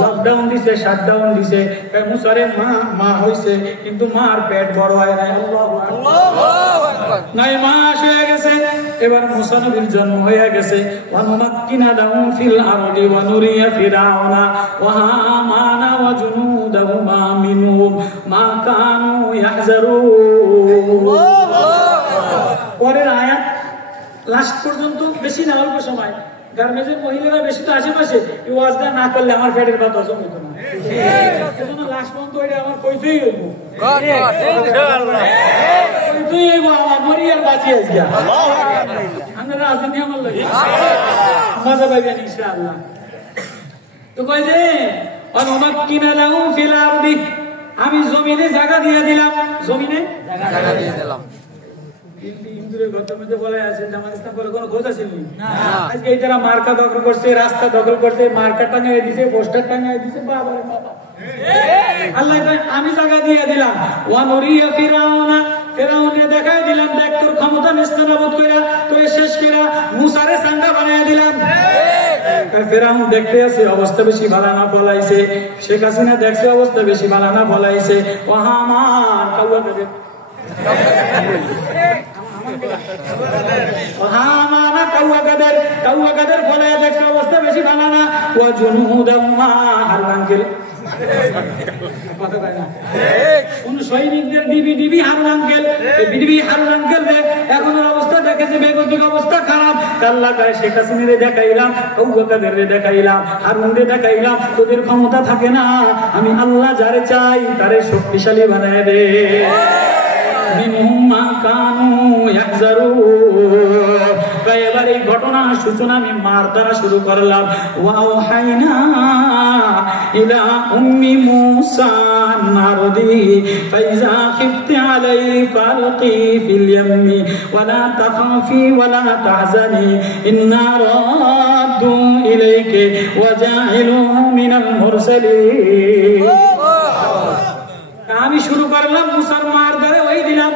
লকডাউন দিছে, শাটডাউন দিছে, মুসারে মা হইছে, কিন্তু মার পেট বড় হয় নাই, নয় মাস হয়ে গেছে। এবার মুসা নবীর জন্ম হয়ে গেছে। ওয়ানুমাক্কিনা লাহুম ফিল আরদি ওয়া নুরিয়া ফিরআউনা ওয়া হামানা ওয়া জুনুদাহুমা মিনহুম মা কানু ইয়াহজারুন। পরের আয়াত লাস্ট পর্যন্ত, বেশি না অল্প সময়, গার্মেন্টের মহিলারা বেশি তো আশেপাশে, এই ওয়াজটা না করলে আমার পেটের ভাত হজম হতো না। এজন্য লাস্ট পর্যন্ত ওইটা আমার কইতেই হইব, কইতেই হইব, আমার মরি আর বাঁচি আজকে। আপনারা আসেন আমার লাগে মজা পাইবেন ইনশাআল্লাহ। তো কই যে অনুমাক্কিনা লাহুম ফিল আরদি, আমি জমিনে জায়গা দিয়ে দিলাম, জমিনে জায়গা দিয়ে দিলাম। হিন্দুদের ঘরের মধ্যে বলা আছে জামাত ইসলাম বলে কোনো খোঁজ আছে না। আজকে এই যারা মার্কা দখল করছে, রাস্তা দখল করছে, মার্কা টাঙায় দিছে, পোস্টার টাঙায় দিছে, বাবা রে বাবা। আল্লাহ আমি জায়গা দিয়ে দিলাম। ওয়া নুরিয়া ফিরাউনা, ফিরাউনকে দেখাই দিলাম, দেখ তোর ক্ষমতা নিস্তানাবুদ কইরা তোরে শেষ কইরা মুসারে সাঙ্গা বানায় দিলাম। ফেরাউন দেখতে আছে অবস্থা বেশি ভালো না পলাইছে, শেখ হাসিনা দেখছে অবস্থা বেশি ভালো না পলাইছে। ও হামান কাউয়া কাদের, হামানা কাউয়া কাদের, কাউয়া কাদের পলায় দেখছে অবস্থা বেশি ভালো না। ও জুনুদাম্মা হারুনাঙ্কেল, কথা কয় না, কোন সৈনিকদের ডিবি ডিবি হারুনাঙ্কেল, ডিবি হারুনাঙ্কেল রে এখন অবস্থা দেখেছে বেগতিক অবস্থা খারাপ। আল্লাহ কয় শেখ হাসিনারে দেখাইলাম, কাউয়া কাদের রে দেখাইলাম, হারুন রে দেখাইলাম, তোদের ক্ষমতা থাকে না, আমি আল্লাহ যারে চাই তারে শক্তিশালী বানায় দে। এবার এই ঘটনা সূচনা আমি মার দ্বারা শুরু করলাম। ওয়াহাইনা ইলা উম্মি মুসা নারদি ফাইজা খিফতি আলাইহি ফালকি ফিল ইয়ামি ওয়ালা তাখাফি ওয়ালা তাহজানি ইন্না রাদ্দু ইলাইকি ওয়া জাইলু মিনাল মুরসালিন। আমি শুরু করলাম মুসার মার দ্বারা ওই দিলাম,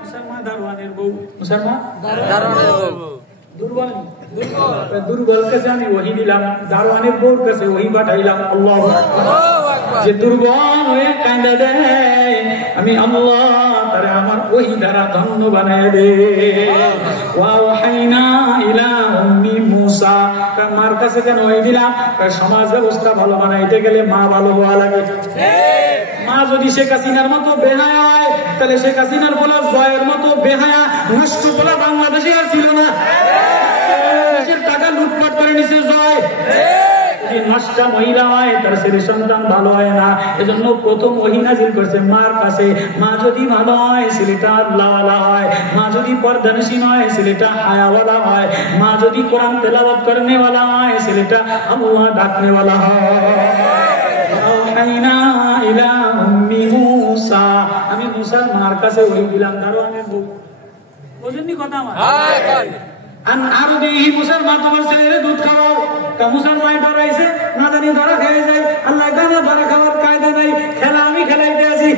মুসার মা দারওয়ানের বউ, মুসার মা দারওয়ানের বউ দুর্বল, দুর্বল কাছে আমি ওহি দিলাম, দারওয়ানের বউর কাছে ওহি পাঠাইলাম। আল্লাহু আকবার। যে দুর্বল হয়ে কাঁদে দেয় আমি আল্লাহ তারে আমার ওহি দ্বারা ধন্য বানায় দে। ওয়াহাইনা ইলা উম্মি মুসা, মার কাছে কেন ওহি দিলাম? সমাজ ব্যবস্থা ভালো বানাইতে গেলে মা ভালো হওয়া লাগে। মা যদি শেখ হাসিনার মতো বেহায়া হয় তাহলে শেখ হাসিনার বলা জয়ের মতো বেহায়া নষ্ট বলা বাংলাদেশে আর ছিল না। দেশের টাকা লুটপাট করে নিছে জয়। যদি নষ্টা মহিলা হয় তার ছেলে সন্তান ভালো হয় না, এজন্য প্রথম ওহী নাযিল করছে মার কাছে। মা যদি ভালো হয় ছেলেটা আল্লাহওয়ালা হয়, মা যদি পর্দানশীল হয় ছেলেটা হায়াওয়ালা হয়, মা যদি কোরআন তেলাওয়াত করনেওয়ালা হয় ছেলেটা আল্লাহ ডাকনেওয়ালা হয়। আমি মুসার মার কাছে ওই দিলাম দারোয়ানের বউ। বুঝেননি কথা আমার? আরো দেখি মুসার মা তোমার ছেলের দুধ খাওয়াও। মুসার মায় ধরাইছে, না জানি ধরা খেয়ে যায়। আল্লাহ গানা ধরা খাওয়ার কায়দা নাই, খেলা আমি খেলাইতে আছি।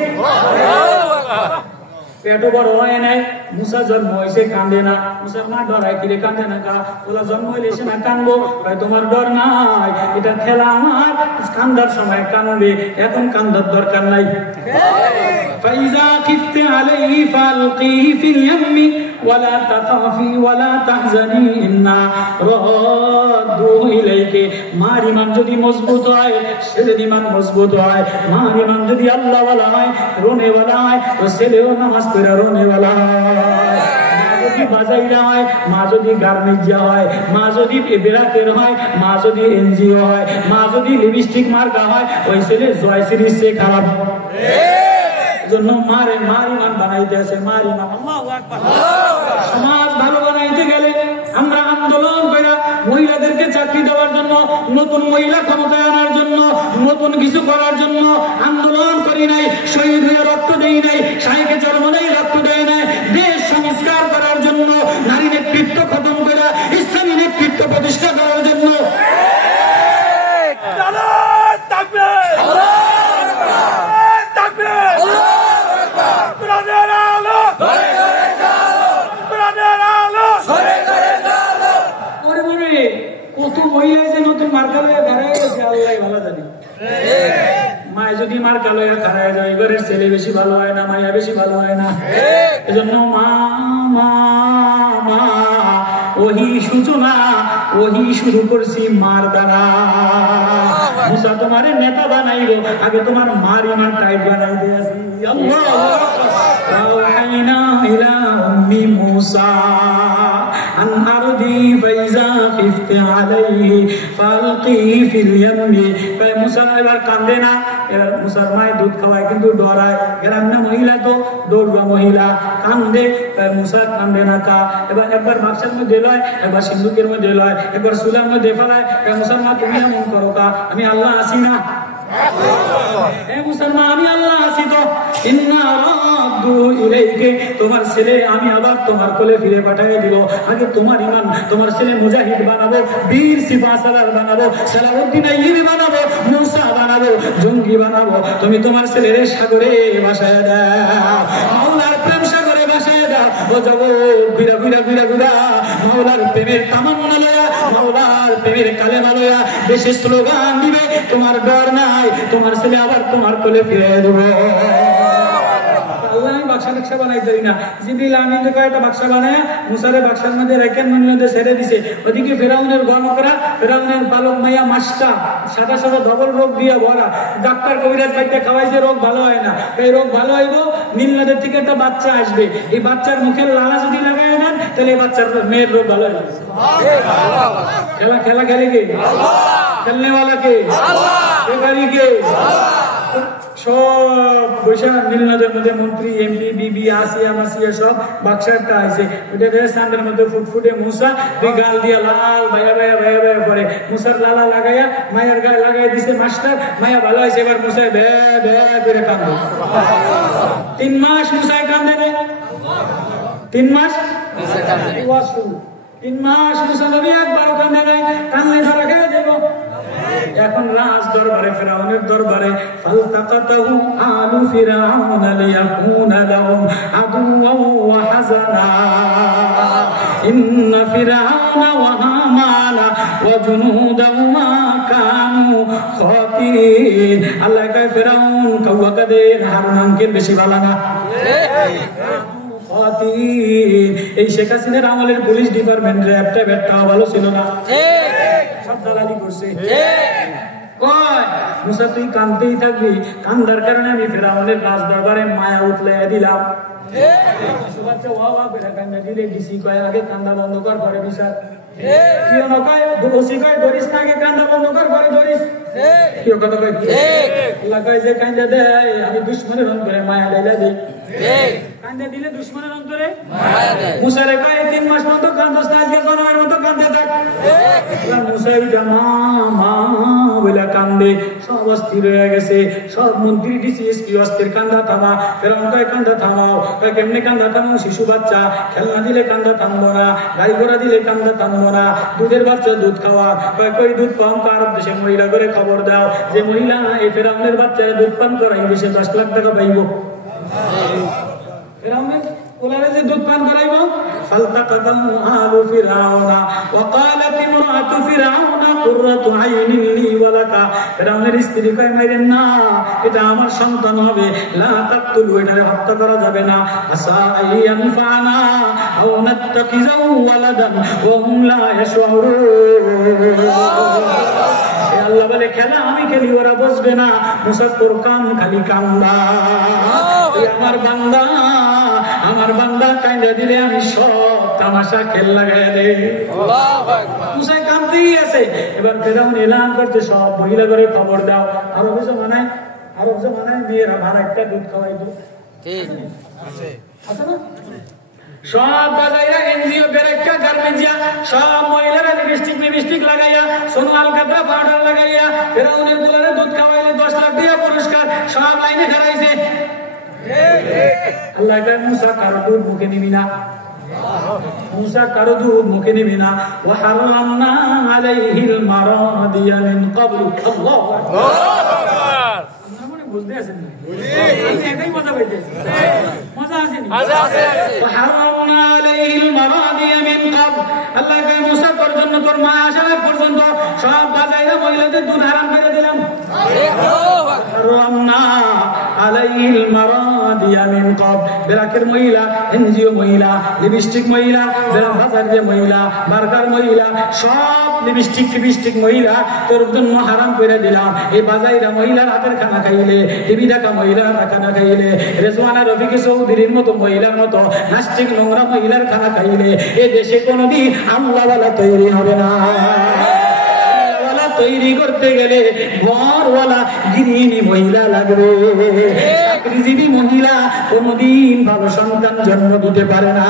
পেট বড় হয় নাই, মুসা জন্ম হয়েছে কান্দে না। মুসার মা ডরায় কিরে কান্দে না কা? ওলা জন্ম হইলে সে না কানবো, তোমার ডর নাই, এটা খেলা আমার, কান্দার সময় কানবে, এখন কান্দার দরকার নাই। ফাইজা খিফতি আলাইহি ফালকিহি ফিল ইয়ামি ওয়ালা তাখাফি ওয়ালা তাহজানি ইন্না রাদ্দু ইলাইকি। মার ঈমান যদি মজবুত হয়, ছেলের ঈমান মজবুত হয়। মার ঈমান যদি আল্লাহওয়ালা হয়, রোনেওয়ালা হয়, তো ছেলেও নামাজ পড়ে রোনেওয়ালা হয়। মা যদি বাজাইরা হয়, মা যদি গার্মেন্টসিয়া হয়, মা যদি বেরাতের হয়, মা যদি এনজিও হয়, মা যদি লিপস্টিক মার্কা হয়, ওই ছেলে জয় সিরিজ সে খারাপ। জন্য মারে মার ঈমান বানাইতে আছে, মার ঈমান। আল্লাহু আকবার। সমাজ ভালো বানাইতে গেলে আমরা আন্দোলন কইরা মহিলাদেরকে চাকরি দেওয়ার জন্য, নতুন মহিলা ক্ষমতায় আনার জন্য, নতুন কিছু করার জন্য আন্দোলন করি নাই, শহীদ হয়ে রক্ত দেই নাই, শাইখে জন্ম নেই রক্ত দেয় নাই। দেশ সংস্কার করার জন্য, নারী নেতৃত্ব খতম কইরা ইসলামী নেতৃত্ব প্রতিষ্ঠা করার জন্য। কত মহিলা যে নতুন মার্কা লইয়া দাঁড়ায় গেছে আল্লাহ ভালো জানে। মায় যদি মার্কা লইয়া দাঁড়ায় যায়, ঘরের ছেলে বেশি ভালো হয় না, মায়া বেশি ভালো হয় না। এজন্য মা মা মা ওহি সূচনা, ওহি শুরু করছি মার দ্বারা। মুসা তোমারে নেতা বানাইলো, আগে তোমার মার ঈমান টাইট বানাইতে আসি। আল্লাহু আকবার। ওয়াহাইনা ইলা উম্মি মুসা আন আরদি ফাইজা খিফতি خفت عليه فألقيه في اليم মুসা এবার কান্দে না, এবার মুসার মায়ের দুধ খাওয়ায় কিন্তু ডরায়, গ্রাম্য মহিলা তো দৌড়া মহিলা, কান্দে, মুসা কান্দে না কা। এবার একবার বাক্সের মধ্যে লয়, একবার সিন্ধুকের মধ্যে লয়, একবার সুলার মধ্যে ফেলায়, মুসার মা তুমি এমন করো কা, আমি আল্লাহ আসি না, মুসলমান আমি আল্লাহ আছি তো, তোমার ছেলে আমি আবার তোমার কোলে ফিরে পাঠিয়ে দিব। আগে তোমার ইমান, তোমার ছেলে মুজাহিদ বানাবো, বীর সিপাহ সালার বানাবো, সালাউদ্দিন আইয়ুবী বানাবো, মুসা বানাবো, জঙ্গি বানাবো। তুমি তোমার ছেলের সাগরে ভাসায় দাও, মাওলার প্রেম সাগরে ভাসায় দাও। ও জগৎ ঘুরা ঘুরা ঘুরা ঘুরা মাওলার প্রেমের তামান্না লয়া, মাওলার প্রেমের কালেমা লয়া দেশে স্লোগান দিবে, তোমার ডর নাই, তোমার ছেলে আবার তোমার কোলে ফিরে দেবো। আল্লাহ বাক্সা বাক্সা বানাই দেই না, জিবরিল আমিন তো কয়টা বাক্সা বানায় মুসারে বাক্সার মধ্যে রেখে মধ্যে ছেড়ে দিছে। ওদিকে ফেরাউনের গণকরা, ফেরাউনের পালক মাইয়া মাসটা সাদা সাদা ডবল রোগ দিয়ে ভরা, ডাক্তার কবিরাজ বাইতে খাওয়াইছে, রোগ ভালো হয় না। এই রোগ ভালো হইব, নীল নদের থেকে একটা বাচ্চা আসবে, এই বাচ্চার মুখের লালা যদি লাগাই দেন তাহলে এই বাচ্চার মেয়ের রোগ ভালো হবে। খেলা খেলা খেলে কে? খেলনে वाला কে? বেকারি কে? সব বৈশাখ নীলনদের মধ্যে মন্ত্রী এমপি বিবি আসিয়া মাসিয়া সব বাক্সারটা আছে, ওইটা সান্ডের মধ্যে ফুটফুটে মুসা দুই গাল দিয়া লাল ভাইয়া ভাইয়া ভাইয়া ভাইয়া পরে মুসার লালা লাগাইয়া মায়ের গায়ে লাগাই দিছে মাস্টার, মায়া ভালো হয়েছে। এবার মুসায় বে বে করে কান্দে, 3 মাস মুসায় কান্দে রে, 3 মাস 3 মাস মুসা নবী একবারও কান্দে নাই, কান্দলে ধরা খেয়ে দেবো। এখন রাজ দরবারে, ফেরাউনের দরবারে, ফালতাকাতাহু আলু ফিরাউন লিয়াকুনা লাহুম আদুওয়ান ওয়া হাযানা ইন্না ফিরাউনা ওয়া হামানা ওয়া জুনুদাহুমা কানু খাতিন। আল্লাহ কয় ফেরাউন কাওয়া কাদে হারুনকে বেশি ভালো না, এই শেখ হাসিনার আমলের পুলিশ ডিপার্টমেন্ট র্যাবটা ব্যাটটাও ভালো ছিল না, সব দালালি করছে। মুসা তুই কান্দতেই থাকবি, কান্দার কারণে আমি ফেরাউনের রাজ দরবারে মায়া উতলে দিলাম। দিলে ডিসি কয় আগে কান্দা বন্ধ কর, পরে বিচার। আমি দুশ্মনের অন্তরে মায়া লাইলা দিই, কান্দে দিলে দুশ্মনের অন্তরে মুসারে কয় 3 মাস মতো কান্দস না, আজকে জনমের মতো কান্দে থাক। মুসাই জামা মা বলে কান্দে, সব অস্থির হয়ে গেছে, সব মন্ত্রী ডিসি এসপি অস্থির, কান্দা থামা। ফেরাউন কয় কান্দা থামাও, কয় কেমনে কান্দা থামাও, শিশু বাচ্চা খেলনা দিলে কান্দা থামবো না, গাড়ি ঘোড়া দিলে কান্দা থামবো না, দুধের বাচ্চা দুধ খাওয়া, কয় কই দুধ পান আরব দেশে মহিলা করে খবর দাও, যে মহিলা এই ফেরাউনের বাচ্চারা দুধ পান করাই দেশে 10 লাখ টাকা পাইব। ফেরাউনের ওলারে যে দুধ পান করাইব, ফালতাকাতাহু আলু ফিরাউনা ওয়া ক্বালাত ইমরাতু ফিরাউনা কুররাতু আইনিন লি ওয়া লাকা। ফেরাউনের স্ত্রী কয় মাইরেন না, এটা আমার সন্তান হবে, লা তাকতুলু, এটারে হত্যা করা যাবে না, আসা আইয়ানফানা আও নাত্তাকিযু ওয়ালাদান ওয়া হুম লা ইয়াশউরুন। আল্লাহ বলে খেলা আমি খেলি, ওরা বসবে না। মুসা তোর কান খালি কান্দা, আমার বান্দা, আমার বান্দা কান্দা দিলে আমি সব তামাশা খেল লাগাই দেই। মুসা কান্দতেই আছে। এবার ফেরাউন এলান করতে সব মহিলা করে খবর দাও, আরব জমানায় মেয়েরা ভাড়া একটা দুধ খাওয়াইতো, আছে না? সব বাজাইরা এনজিও বেরেকা গার্মেন্টসিয়া সব মহিলারা লিপস্টিক লাগাইয়া, সোনো আলকাতরা পাউডার লাগাইয়া ফেরাউনের গোলারে দুধ খাওয়াইলে 10 লাখ দিয়ে পুরস্কার, সব লাইনে দাঁড়াইছে। আল্লাহ কয় মুসা কারো দুধ মুখে নিবি না, মুসা কারো দুধ মুখে নিবি না। ওয়া হারামনা আলাইহিল মারাদিয়া মিন ক্বাবল। আল্লাহু আকবার। বুঝতে আছেন না? আমি একাই মজা পাইতেছি, মজা আসেনি? মজা আছে। ওয়া হারামনা আলাইহিল মারাদিয়া মিন ক্বাবল। আল্লাহ কয় মুসা তোর জন্য তোর মা আসার পর্যন্ত সব বাজাইরা মহিলাদের দুধ হারাম করে দিলাম। হারামনা আলাইহিল মারাদিয়া মহিলা মেনকপ বেরাকের মহিলা এনজিও মহিলা লিপস্টিক মহিলা বাজার যে মহিলা বার্গার মহিলা সব লিপস্টিক মহিলা তোর জন্য হারাম করে দিলাম। এই বাজাইরা মহিলার হাতের খানা খাইলে টিভি দেখা মহিলার খানা খাইলে রেজওয়ানা রফিক চৌধুরীর মতো মহিলার মতো নাস্তিক নোংরা মহিলার খানা খাইলে এ দেশে কোনোদিন আল্লাহওয়ালা তৈরি হবে না। তৈরি করতে গেলে ঘরওয়ালা গৃহিণী মহিলা লাগবে। চাকরিজীবী মহিলা কোনদিন ভালো সন্তান জন্ম দিতে পারে না।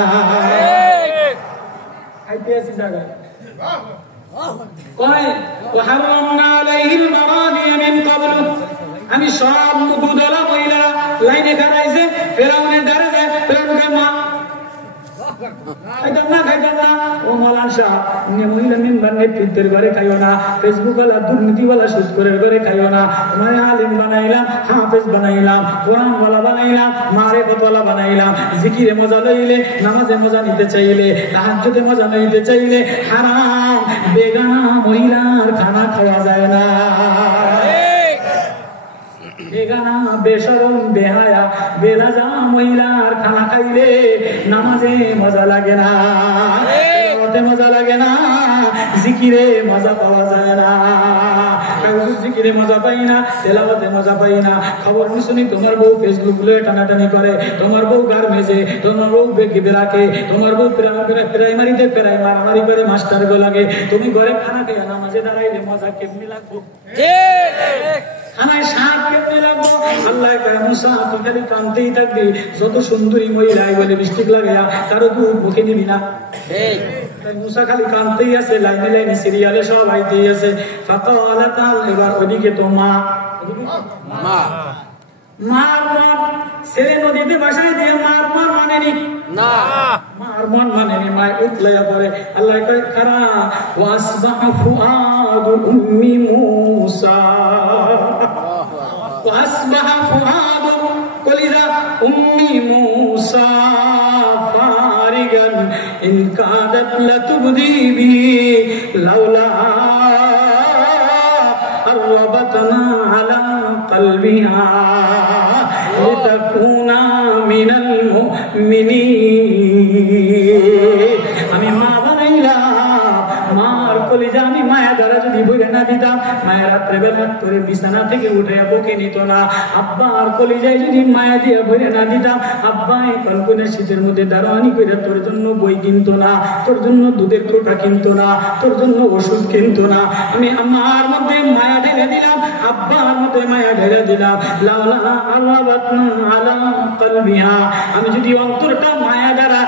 আমি সব মুকুদলা মহিলা লাইনে খারাইছে ফেরাউনের দ্বারে যায় খাইতাম না ও মৌলানা সাহেব মহিলা মেম্বার নেতৃত্বের ঘরে খাইও না, ফেসবুক ওয়ালা দুর্নীতিওয়ালা সুৎখোরের ঘরে খাইও না। তোমার আলিম বানাইলাম, হাফেজ বানাইলাম, কোরআন ওয়ালা বানাইলাম, মারিফত ওয়ালা বানাইলাম। জিকিরে মজা লইলে, নামাজে মজা নিতে চাইলে, তাহাজ্জুদে মজা নিতে চাইলে হারাম বেগানা মহিলার খানা খাওয়া যায় না। বেগানা বেশরম বেহায়া বেলাজা মহিলার খানা খাইলে নামাজে মজা লাগে না, মজা লাগে না, জিকিরে মজা পাওয়া যায় না। জিকিরে মজা পাই না, তেলাওয়াতে মজা পাই না। খবর শুনি তোমার বউ ফেসবুক গুলো টানাটানি করে, তোমার বউ গার মেজে, তোমার বউ বেকি বেরাকে, তোমার বউ প্রাইমারিতে মারামারি করে মাস্টার গো লাগে। তুমি ঘরে খানা খেয়ে নামাজে দাঁড়াইলে মজা কেমনি লাগবো? খানায় স্বাদ কেমনি লাগবো? আল্লাহ কয় মুসা তুই খালি কাঁদতেই থাকবি, যত সুন্দরী মহিলা বলে বৃষ্টি লাগাইয়া কারো দুধ মুখে নিবি না। মুসা খালি কাঁদতেই আছে, লাইনে লাইনে সিরিয়ালে সব আইতেই আছে। এবার ওদিকে তো মার ছেলে নদীতে বাসায় দিয়ে মার মানেনি না, মার মানেনি, মায় উতলাইয়া পড়ে। আল্লাহ কয় খারা ওয়াসবাহা ফুআদু উম্মি মুসা, ওয়াসবাহা ফুআদু কলিজা উম্মি মুসা ফারিগান ইন কাদাত লাতুবদি বি লাউলা আরবাতনা আলা কলবিহা লিতাকুনা মিনাল মুমিনিন। আমি মা বানাইলাম, মার কলিজা আমি মায়া দ্বারা যদি বইরে না দিতাম, মায়ের রাত্রে বেলা তোরে বিছানা থেকে উঠে বকে নিত না। আব্বার কলিজায় যদি মায়া দিয়ে বইরে না দিতাম, আব্বাই কলকনে শীতের মধ্যে দাঁড়ানি করে তোর জন্য বই কিনতো না, তোর জন্য দুধের টোটা কিনতো না, তোর জন্য ওষুধ কিনতো না। আমি আমার মধ্যে মায়া ঢেলে দিলাম, আব্বার মধ্যে মায়া ঢেলে দিলাম। লাউলা আলাবাতনা আলা কলবিহা, আমি যদি অন্তরটা মায়া দ্বারা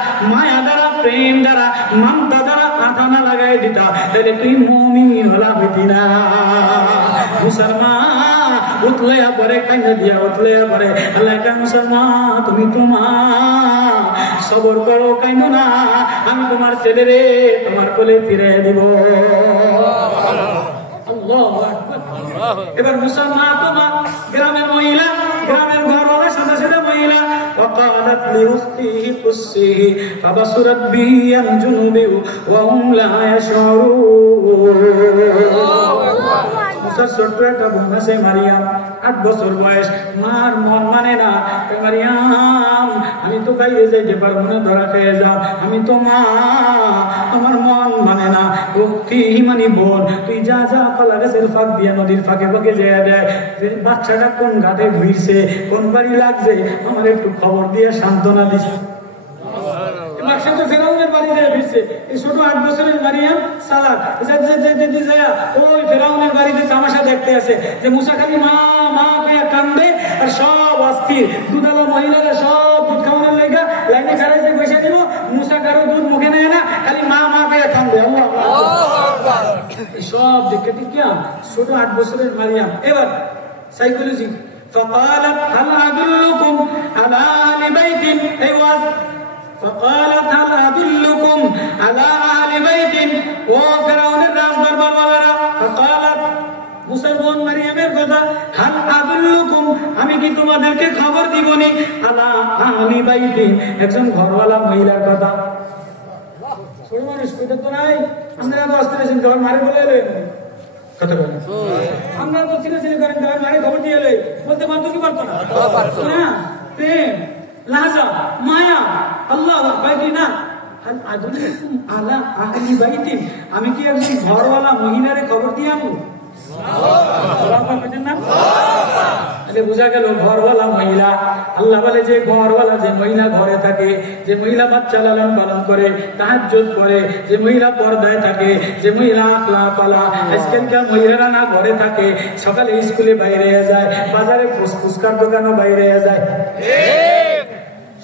প্রেম দ্বারা মমতা দ্বারা আঠানা লাগাই দিতা, তাহলে তুই মুমিন হলা হইতি না। মুসলমান উতলাইয়া পরে কান্না দিয়া উতলাইয়া পরে আল্লাহ কয় মুসলমান তুমি তোমার সবর করো, কাইনো না, আমি তোমার ছেলে রে তোমার কোলে ফিরে দিব। আল্লাহু আকবার। এবার মুসলমান তোমার গ্রামের মহিলা, গ্রামের ঘরওয়ালা সাদা সাদা মহিলা وقالت لأخته قصيه فبصرت به عن جنوب وهم لا يشعرون। ছোট্ট একটা বোন আছে মারিয়াম, 8 বছর বয়স। মার মন মানে না, মারিয়াম আমি তো খাইয়ে যাইতে পারবো না, ধরা খেয়ে যাও, আমি তো মা, আমার মন মানে না। মানে বোন তুই যা কলা গাছের ফাঁক দিয়ে নদীর ফাঁকে ফাঁকে যেয়ে দেয় বাচ্চাটা কোন ঘাটে ঘুরছে, কোন বাড়ি লাগছে, আমার একটু খবর দিয়ে সান্ত্বনা দিস। ফেরাউনের বাড়ি যায় ফিরছে, এই ছোট 8 বছরের মারিয়াম সালাক ওই ফেরাউনের বাড়িতে তামাশা দেখতে আছে যে মুসা খালি মা মা কইয়া কান্দে আর সব অস্থির। দুধালা মহিলারা সব দুধ খাওয়ানোর লেগা লাইনে খারাইছে বসে দিব, মুসা কারো দুধ মুখে নেয় না, খালি মা মা কইয়া কান্দে। আল্লাহ সব দেখে দেখিয়া ছোট 8 বছরের মারিয়াম। এবার সাইকোলজি فقالت هل أدلكم على أهل بيت فقالت هل أدلكم على أهل بيت وفرعون الراس دربار وغيرها فقالت মুসলমান মারিয়ামের কথা হাল আদুল্লুকুম আমি কি তোমাদেরকে খবর দিবনি আলা আহলি বাইতি একজন ঘরওয়ালা মহিলার কথা। ছোট মানুষ কইতে তো নাই, আমরা তো অস্ত্রেছেন ঘর মারে বলে লই কথা বলেন, আমরা তো ছিল করেন ঘর মারে খবর দিয়ে লই বলতে পারতো কি পারতো না, প্রেম লাজা মায়া আল্লাহ কয় কি না আলা আহলি বাইতিন, আমি কি একজন ঘরওয়ালা মহিলারে খবর দিয়ে আনবো? বোঝা গেল ঘরওয়ালা মহিলা। আল্লাহ বলে যে ঘরওয়ালা, যে মহিলা ঘরে থাকে, যে মহিলা বাচ্চা লালন পালন করে, তাহাজ্জুদ করে, যে মহিলা পর্দায় থাকে, যে মহিলা আকলা পালা। আজকালকার মহিলারা না ঘরে থাকে, সকালে স্কুলে বাইরে যায়, বাজারে ফুচকার দোকানও বাইরে যায়,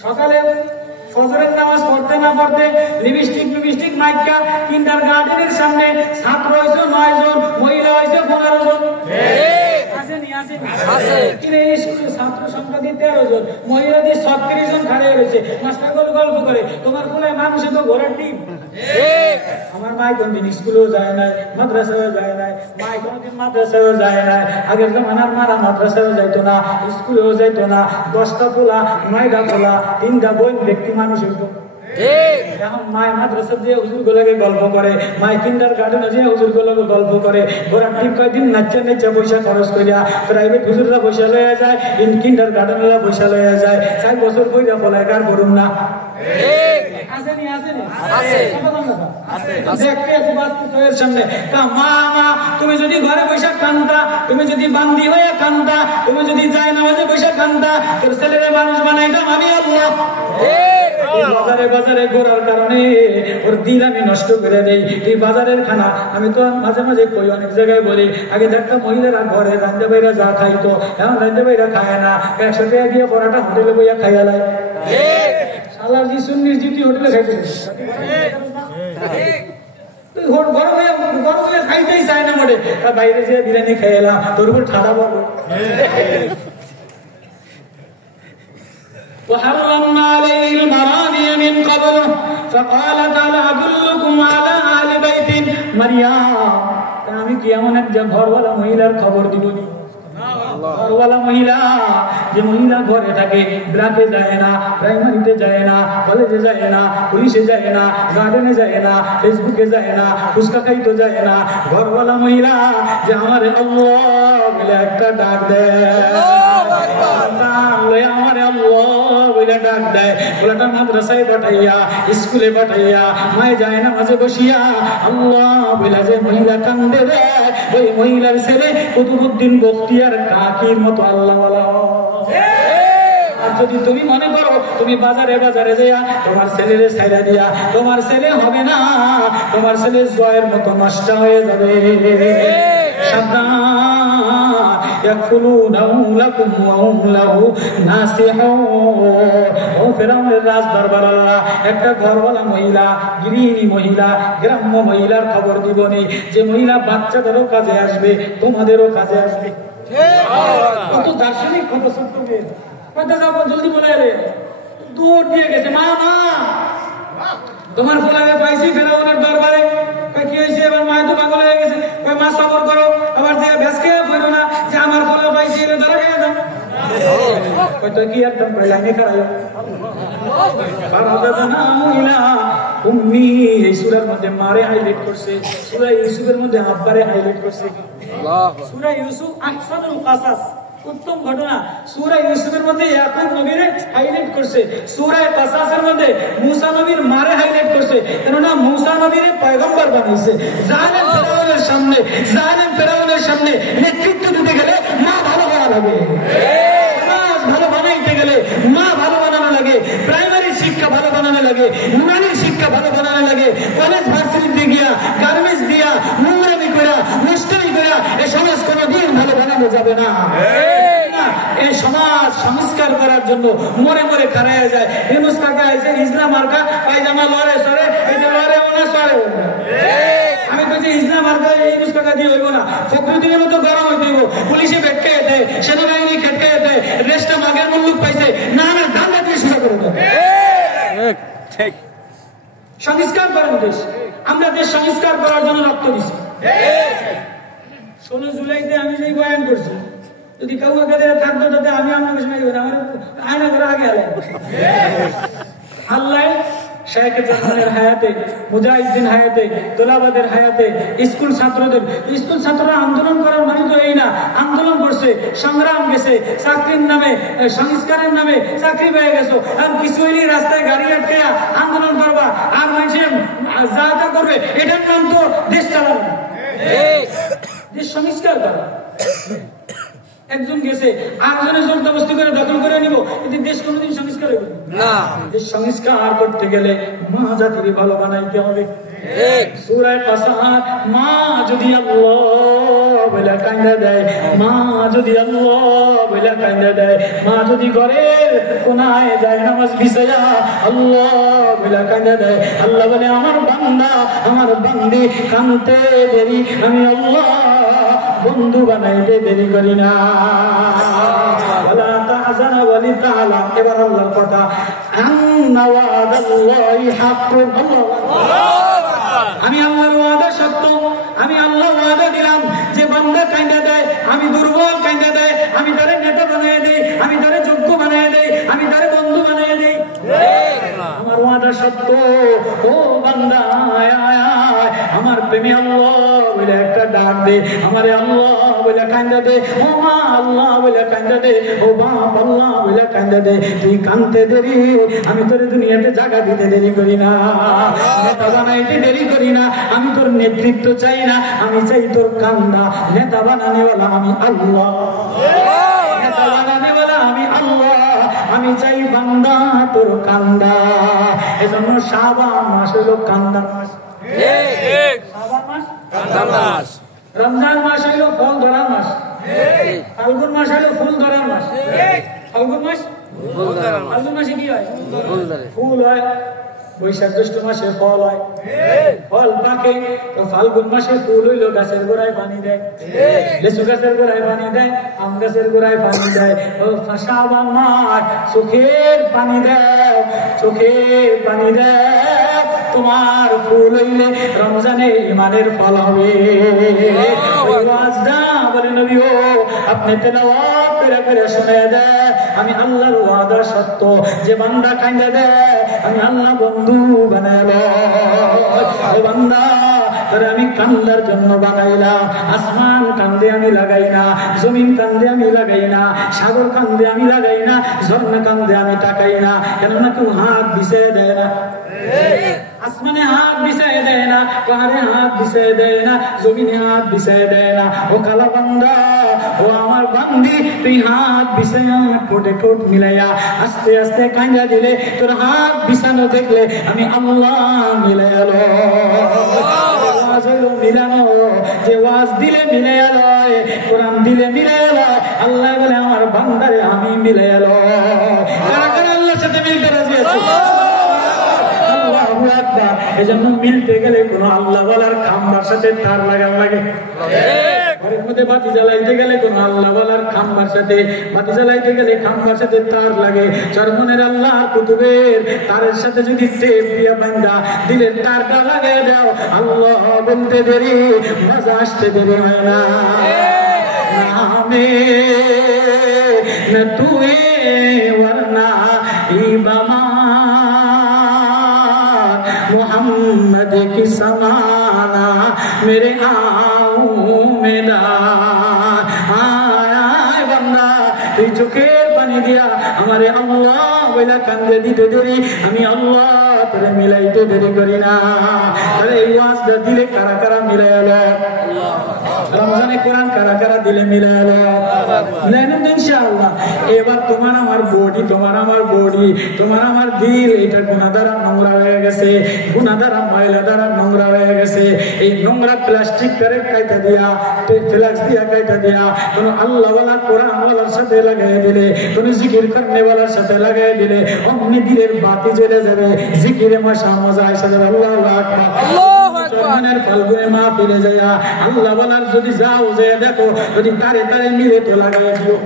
সকালে ফজরের নামাজ পড়তে না পড়তে লিপস্টিক মাইকা কিন্ডার গার্ডেনের সামনে ছাত্র হয়েছে 9 জন, মহিলা হয়েছে 15 জন। ছাত্র সংখ্যা দিয়ে 13 জন, মহিলা দিয়ে 36 জন খাড়িয়ে রয়েছে। মাস্টার গল্প করে তোমার কোলে মানুষে তো ঘোরার টিম। আমার মাই কোনদিন স্কুলেও যায় নাই, মাদ্রাসায়ও যায় নাই, মাই কোনদিন মাদ্রাসায়ও যায় নাই। আগের জমানার মারা মাদ্রাসায়ও যাইতো না, স্কুলেও যাইতো না। 10টা পোলা, 9টা পোলা, 3টা বোন ব্যক্তি মানুষ হইতো। এখন মায় মাদ্রাসা যে হুজুর গুলাকে গল্প করে, মায় কিন্ডার গার্ডেনে যে হুজুর গুলাকে গল্প করে, ঘোরার টিম কয়েকদিন নাচা পয়সা খরচ করিয়া প্রাইভেট হুজুররা পয়সা লইয়া যায়, কিন্ডার গার্ডেনরা পয়সা লইয়া যায়। 4 বছর কইরা পলায় কার করুন না? তুমি যদি ঘরে বৈশাখ কান্দা, তুমি যদি বান্দি হয়ে কান্দা, তুমি যদি যায় না বৈশাখ কান্দা, তোর ছেলেরা মানুষ বানাইতাম আমি আল্লাহ। বাজারে বাজারে ঘোরার কারণে ওর দিল আমি নষ্ট করে দেই। এই বাজারের খানা আমি তো মাঝে মাঝে কই, অনেক জায়গায় বলি, আগে দেখতাম মহিলারা ঘরে রান্ধে বাইরা যা খাইতো, এখন রান্ধে বাইরা খায় না। 100 টাকা দিয়ে পরাটা হোটেলে বইয়া খাইয়া লাই। শালার জি সুন্নির জিটি হোটেলে খাইতে গরমে খাইতেই চায় না মোটে, বাইরে যে বিরিয়ানি খাইলা তোর উপর ঠাডা পাবো। وحرمنا عليه المراضي من قبل فقال تعالى أدلكم على أهل بيت مريم। আমি কি এমন একজন ঘরওয়ালা মহিলার খবর দিবনি? ঘরওয়ালা মহিলা, যে মহিলা ঘরে থাকে, ব্লকে যায় না, প্রাইমারিতে যায় না, কলেজে যায় না, পুলিশে যায় না, গার্ডেনে যায় না, ফেসবুকে যায় না, ফুচকা খাইতে যায় না। ঘরওয়ালা মহিলা যে আমার আল্লাহ বলে একটা ডাক দেয়, আমার আল্লাহ বলে ডাক দেয়। বলাটা মাদ্রাসায় পাঠাইয়া, স্কুলে পাঠাইয়া, মায় যায় না মাঝে বসিয়া আল্লাহ বলে যে মহিলা কান্দে দেয়, ওই মহিলার ছেলে কুতুবউদ্দিন বখতিয়ার কাকির মতো আল্লাহ বলা। আর যদি তুমি মনে করো তুমি বাজারে বাজারে যাইয়া তোমার ছেলের ছাইরা দিয়া, তোমার ছেলে হবে না, তোমার ছেলে জয়ের মতো নষ্ট হয়ে যাবে। সাবধান, একটা ঘরওয়ালা মহিলা, গৃহিণী মহিলা, গ্রাম্য মহিলার খবর দিবনি, যে মহিলা বাচ্চাদেরও কাজে আসবে, তোমাদেরও কাজে আসবে। কত দার্শনিক, কত ছোট্ট মেয়ে, জলদি বলে দৌড় দিয়ে গেছে, মা মা তোমার ফোলাকে পাইছি ফেরাউনের দরবারে। কি হয়েছে? এবার মায় তো পাগল হয়ে গেছে। মা সবর করো, আবার যে ভেসকে ফেরো না যে আমার ফোলা পাইছি, এর ধরা খেয়ে যাও। কি একদম লাইনে খারাই এই সূরার মধ্যে মারে হাইলাইট করছে, সূরা ইউসুফের মধ্যে আব্বারে হাইলাইট করছে। সূরা ইউসুফ আহসানুল কাসাস, উত্তম ঘটনা। সূরা ইউসুফের মধ্যে ইয়াকুব নবীরে হাইলাইট করছে, সূরা কাসাসের মধ্যে মুসা নবীর মারে হাইলাইট করছে। কেননা মুসা নবীরে পয়গম্বর বানাইছে। জালেম ফেরাউনের সামনে, জালেম ফেরাউনের সামনে নেতৃত্ব দিতে গেলে মা ভালো বানা লাগে, সমাজ ভালো বানাইতে গেলে মা ভালো বানানো লাগে, প্রাইমারি শিক্ষা ভালো বানানো লাগে, নুরানি শিক্ষা ভালো বানানো লাগে। কলেজ ভার্সিটিতে গিয়া, গার্মেন্টস দিয়া, নোংরামি কইরা, নষ্টামি কইরা এই সমাজ কোনোদিন ভালো বানানো যাবে না। এই সমাজ সংস্কার করার জন্য মরে মরে খারাইয়া যায়। ইউনূস কাকা আছে ইসলাম মার্কা পায়জামা লড়ে সরে, এটা লড়ে ওনা সরে। আমি বলছি ইসলাম মার্কা ইউনূস কাকা দিয়ে হইব না, ফখরুদ্দিনের মতো গরম হইতে হইব। পুলিশে বেটকে যেতে, সেনাবাহিনী খেটকে যেতে, রেস্টে মাগের মুল্লুক পাইছে না, না ধান্দা দিয়ে সোজা করে দেয়। সংস্কার করেন দেশ, আমরা দেশ সংস্কার করার জন্য রক্ত দিচ্ছি। 16 জুলাইতে আমি যে বয়ান করছি, যদি কেউ থাকতো তাতে আমি আপনাকে শোনাই, আমার আয়না করে আগে আলাই। আল্লাহ শাইখ জামানের হায়াতে, মুজাহিদ্দিন হায়াতে, তোলাবাদের হায়াতে, স্কুল ছাত্রদের, স্কুল ছাত্ররা আন্দোলন করার মানে তো এই না, আন্দোলন করছে, সংগ্রাম গেছে, চাকরির নামে, সংস্কারের নামে চাকরি পেয়ে গেছো, আর কিছু হইলেই রাস্তায় গাড়ি আটকে আন্দোলন করবা, আর মানুষে যা তা করবে, এটার নাম তো দেশ চালানো, দেশ সংস্কার করা। একজন গেছে আরেকজনের জবরদস্তি করে দখল করে নিব, কিন্তু দেশ কোনোদিন সংস্কার হবে না। দেশ সংস্কার করতে গেলে মা জাতির ভালো বানাইতে হবে। সূরা কাসাস, মা যদি আল্লাহ বলে কান্দা দেয়, মা যদি আল্লাহ বলে কান্দা দেয়, মা যদি ঘরের কোনায় যায় নামাজ বিছায়া আল্লাহ বলে কান্দা দেয়, আল্লাহ বলে আমার বান্দা, আমার বান্দি কান্দতে দেরি, আমি আল্লাহ বন্ধু বানাইতে দেরি করি না। ওয়ালা তাহজানা ওয়ালি তাআলা, এবার আল্লাহর কথা, আন্না ওয়াদাল্লাহি হাক্কুন, আমি আল্লাহর ওয়াদা সত্য, আমি আল্লাহ ওয়াদা দিলাম যে বান্দা কাঁদা দেয়, আমি দুর্বল কাঁদা দেয়, আমি তারে নেতা বানিয়ে দেই, আমি তারে যোগ্য বানিয়ে দেই, আমি তারে বন্ধু বানিয়ে দেই, আমার ওয়াদা সত্য। ও বান্দা আয় আয় আয়, আমার প্রেমী আল্লাহ বলে একটা ডাক দে, আমারে আল্লাহ বলে কান্দা দে, ও মা আল্লাহ বলে কান্দা দে, ও বাপ আল্লাহ বলে কান্দা দে। তুই কান্দতে দেরি, আমি তোর দুনিয়াতে জায়গা দিতে দেরি করি না, নেতা বানাইতে দেরি করি না, আমি তোর নেতৃত্ব চাই না, আমি চাই তোর কান্দা। নেতা বানানেওয়ালা আমি আল্লাহ, নেতা বানানেওয়ালা আমি আল্লাহ, আমি চাই বান্দা তোর কান্দা। এজন্য শাবান মাস হইল কান্দার মাস, শাবান মাস কান্দার মাস, রমজান মাস হইল ফল ধরার মাস, ফাল্গুন মাস হইল ফুল ধরার মাস, ফাল্গুন মাস ফুল ধরার মাস, ফাল্গুন মাসে কি হয়? ফুল হয়। বৈশাখ জ্যৈষ্ঠ মাসে ফল হয়, ফল পাকে, তো ফাল্গুন মাসে ফুল হইল গাছের গোড়ায় পানি দেয়, লিচু গাছের গোড়ায় পানি দেয়, আম গাছের গোড়ায় পানি দেয়। ও শাবান মাস চোখের পানি দেয়, চোখের পানি দেয়, তোমার ফুল হইলে রমজানে ইমানের ফল হবে। বলে নবী ও আপনি তেলাওয়াত করে করে শুনে দেয়, আমি আল্লাহর ওয়াদা সত্য, যে বান্দা কাঁদা দেয় আমি আল্লাহ বন্ধু বানাইলো। ও বান্দা তোরে আমি কান্দার জন্য বানাইলাম, আসমান কান্দে আমি লাগাই না, জমিন কান্দে আমি লাগাই না, সাগর কান্দে আমি লাগাই না, ঝর্ণা কান্দে আমি টাকাই না, কেননা কেউ হাত বিছিয়ে দেয় না, আসমানে হাত বিছিয়ে দেয় না, পাহাড়ে হাত বিছিয়ে দেয় না, জমিনে হাত বিছিয়ে দেয় না। ও কালা বান্দা, ও আমার বান্দি, তুই হাত বিছাইয়া ঠোঁটে ঠোঁট মিলাইয়া আস্তে আস্তে কাঁদা দিলে তোর হাত বিছানো দেখলে আমি আল্লাহ মিলাইয়া মিলানো, যে ওয়াজ দিলে মিলাইয়া লয়, কোরআন দিলে মিলাইয়া লয়, আল্লাহ বলে আমার বান্দারে আমি মিলাইয়া লয়। কারা কারা আল্লাহর সাথে মিলতে রাজি আছে? এজন্য মিলতে গেলে কোন আল্লাহ বলার খাম্বার সাথে তার লাগান লাগে, ঘরের মধ্যে বাতি জ্বালাইতে গেলে কোন আল্লাহ বলার খাম্বার সাথে বাতি জ্বালাইতে গেলে খাম্বার সাথে তার লাগে। চরমনের আল্লাহ কুতুবের তারের সাথে যদি টেপ দিয়া বান্ধা দিলের তারটা লাগিয়ে দাও, আল্লাহ বলতে দেরি, মজা আসতে দেরি হয় না। নামে না তুই ওয়ারনা ইবামা मोहम्मद की समाना मेरे आऊं मेरा आय बंदा, তুই চোখের পানি দিয়া আমারে আল্লাহ বইলা কান্দে দিতে দেরি, আমি আল্লাহ তোরে মিলাইতে দেরি করি না। আরে এই ওয়াজটা দিলে কারা কারা মিলাইলো? রমজানে কোরআন কারা কারা দিলে মিলাইলো? মিলাইবেন তো ইনশাআল্লাহ। এবার তোমার আমার বডি, তোমার আমার বডি, তোমার আমার দিল, এটা গুনাহ দ্বারা নোংরা হয়ে গেছে, গুনাহ দ্বারা ময়লা দ্বারা নোংরা হয়ে গেছে। এই নোংরা প্লাস্টিক প্যারেট কাইটা দিয়া, ফ্লাক্স দিয়া কাইটা দিয়া কোন আল্লাহ ওয়ালা কোরআন ওয়ালার সাথে লাগাই দিলে, কোন জিকির করনে ওয়ালার সাথে লাগাই দিলে অমনি দিলের বাতি জ্বলে যাবে, জিকিরে মশা মজা এসে যাবে। আল্লাহু আকবার, আল্লাহু আকবার। ফাল্গুনে মাহফিলে যায়া আল্লাহ ওয়ালার যদি যাও যে দেখো, যদি তারে তারে মিলে তো লাগাই দিও।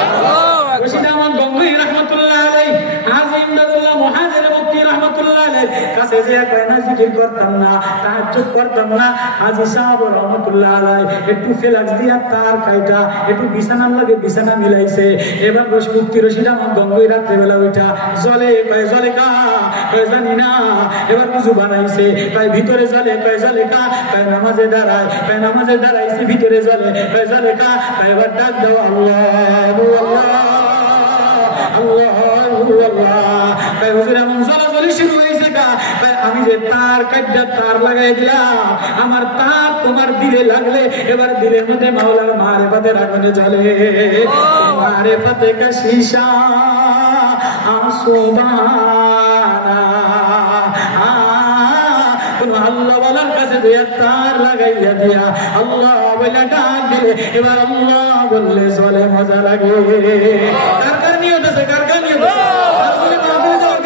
আল্লাহু আকবার। রশিদ আহমদ গঙ্গোই রাহমাতুল্লাহ আলাইহি, হাজী ইমদাদুল্লাহ মুহাজির মুফতি রাহমাতুল্লাহ আলাইহি কাছে যে কয় না জিকির করতাম না, তাহাজ্জুদ করতাম না, হাজী সাহেব রাহমাতুল্লাহ আলাইহি একটু ফ্লাক্স দিয়া তার কাইটা একটু বিছানার লাগে বিছানা মিলাইছে। এবার মুফতি রশিদ আহমদ গঙ্গোই রাত্রে বেলা ওইটা জলে কয় জলে কা জানি না। এবার উযু বানাইছে, কয় ভিতরে জলে, কয় জলে কা, কয় নামাজে দাঁড়ায়, কয় নামাজে দাঁড়াইছে ভিতরে জলে, কয় জলে কা, কয় এবার ডাক দাও আল্লাহু আল্লাহ আল্লাহু আল্লাহ। কয় হুজুর এমন জ্বলাজ্বলি শুরু হয়েছে কা, কয় আমি যে তার কাটটা তার লাগাই দিলাম, আমার তার তোমার দিলে লাগলে এবার দিলের মধ্যে মাওলার মারিফাতের আগুনে জ্বলে। মারিফাতে কা শীশা সুবহানা, আল্লাহ ওয়ালার কাছে যে তার লাগাইয়া দিয়া আল্লাহ বলে ডাক দিলে এবার আল্লাহ বললে জ্বলে, মজা লাগে। কার কার নিয়ত আছে, কার কার নিয়ত আছে,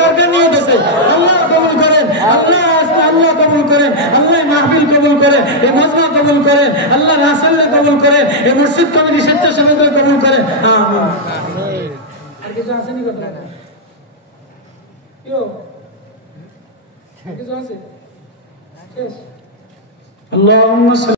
কার কার নিয়ত আছে? আল্লাহ কবুল করেন, আল্লাহ আল্লাহ কবুল করেন, আল্লাহ মাহফিল কবুল করেন, এই মজমা কবুল করেন, আল্লাহ রাসূল কবুল করেন, এই মসজিদ কমিটি স্বেচ্ছাসেবক কবুল করেন। আমিন। আর কিছু আছে নি কথা? ইয়ো কিছু আছে? শেষ। আল্লাহুম্মা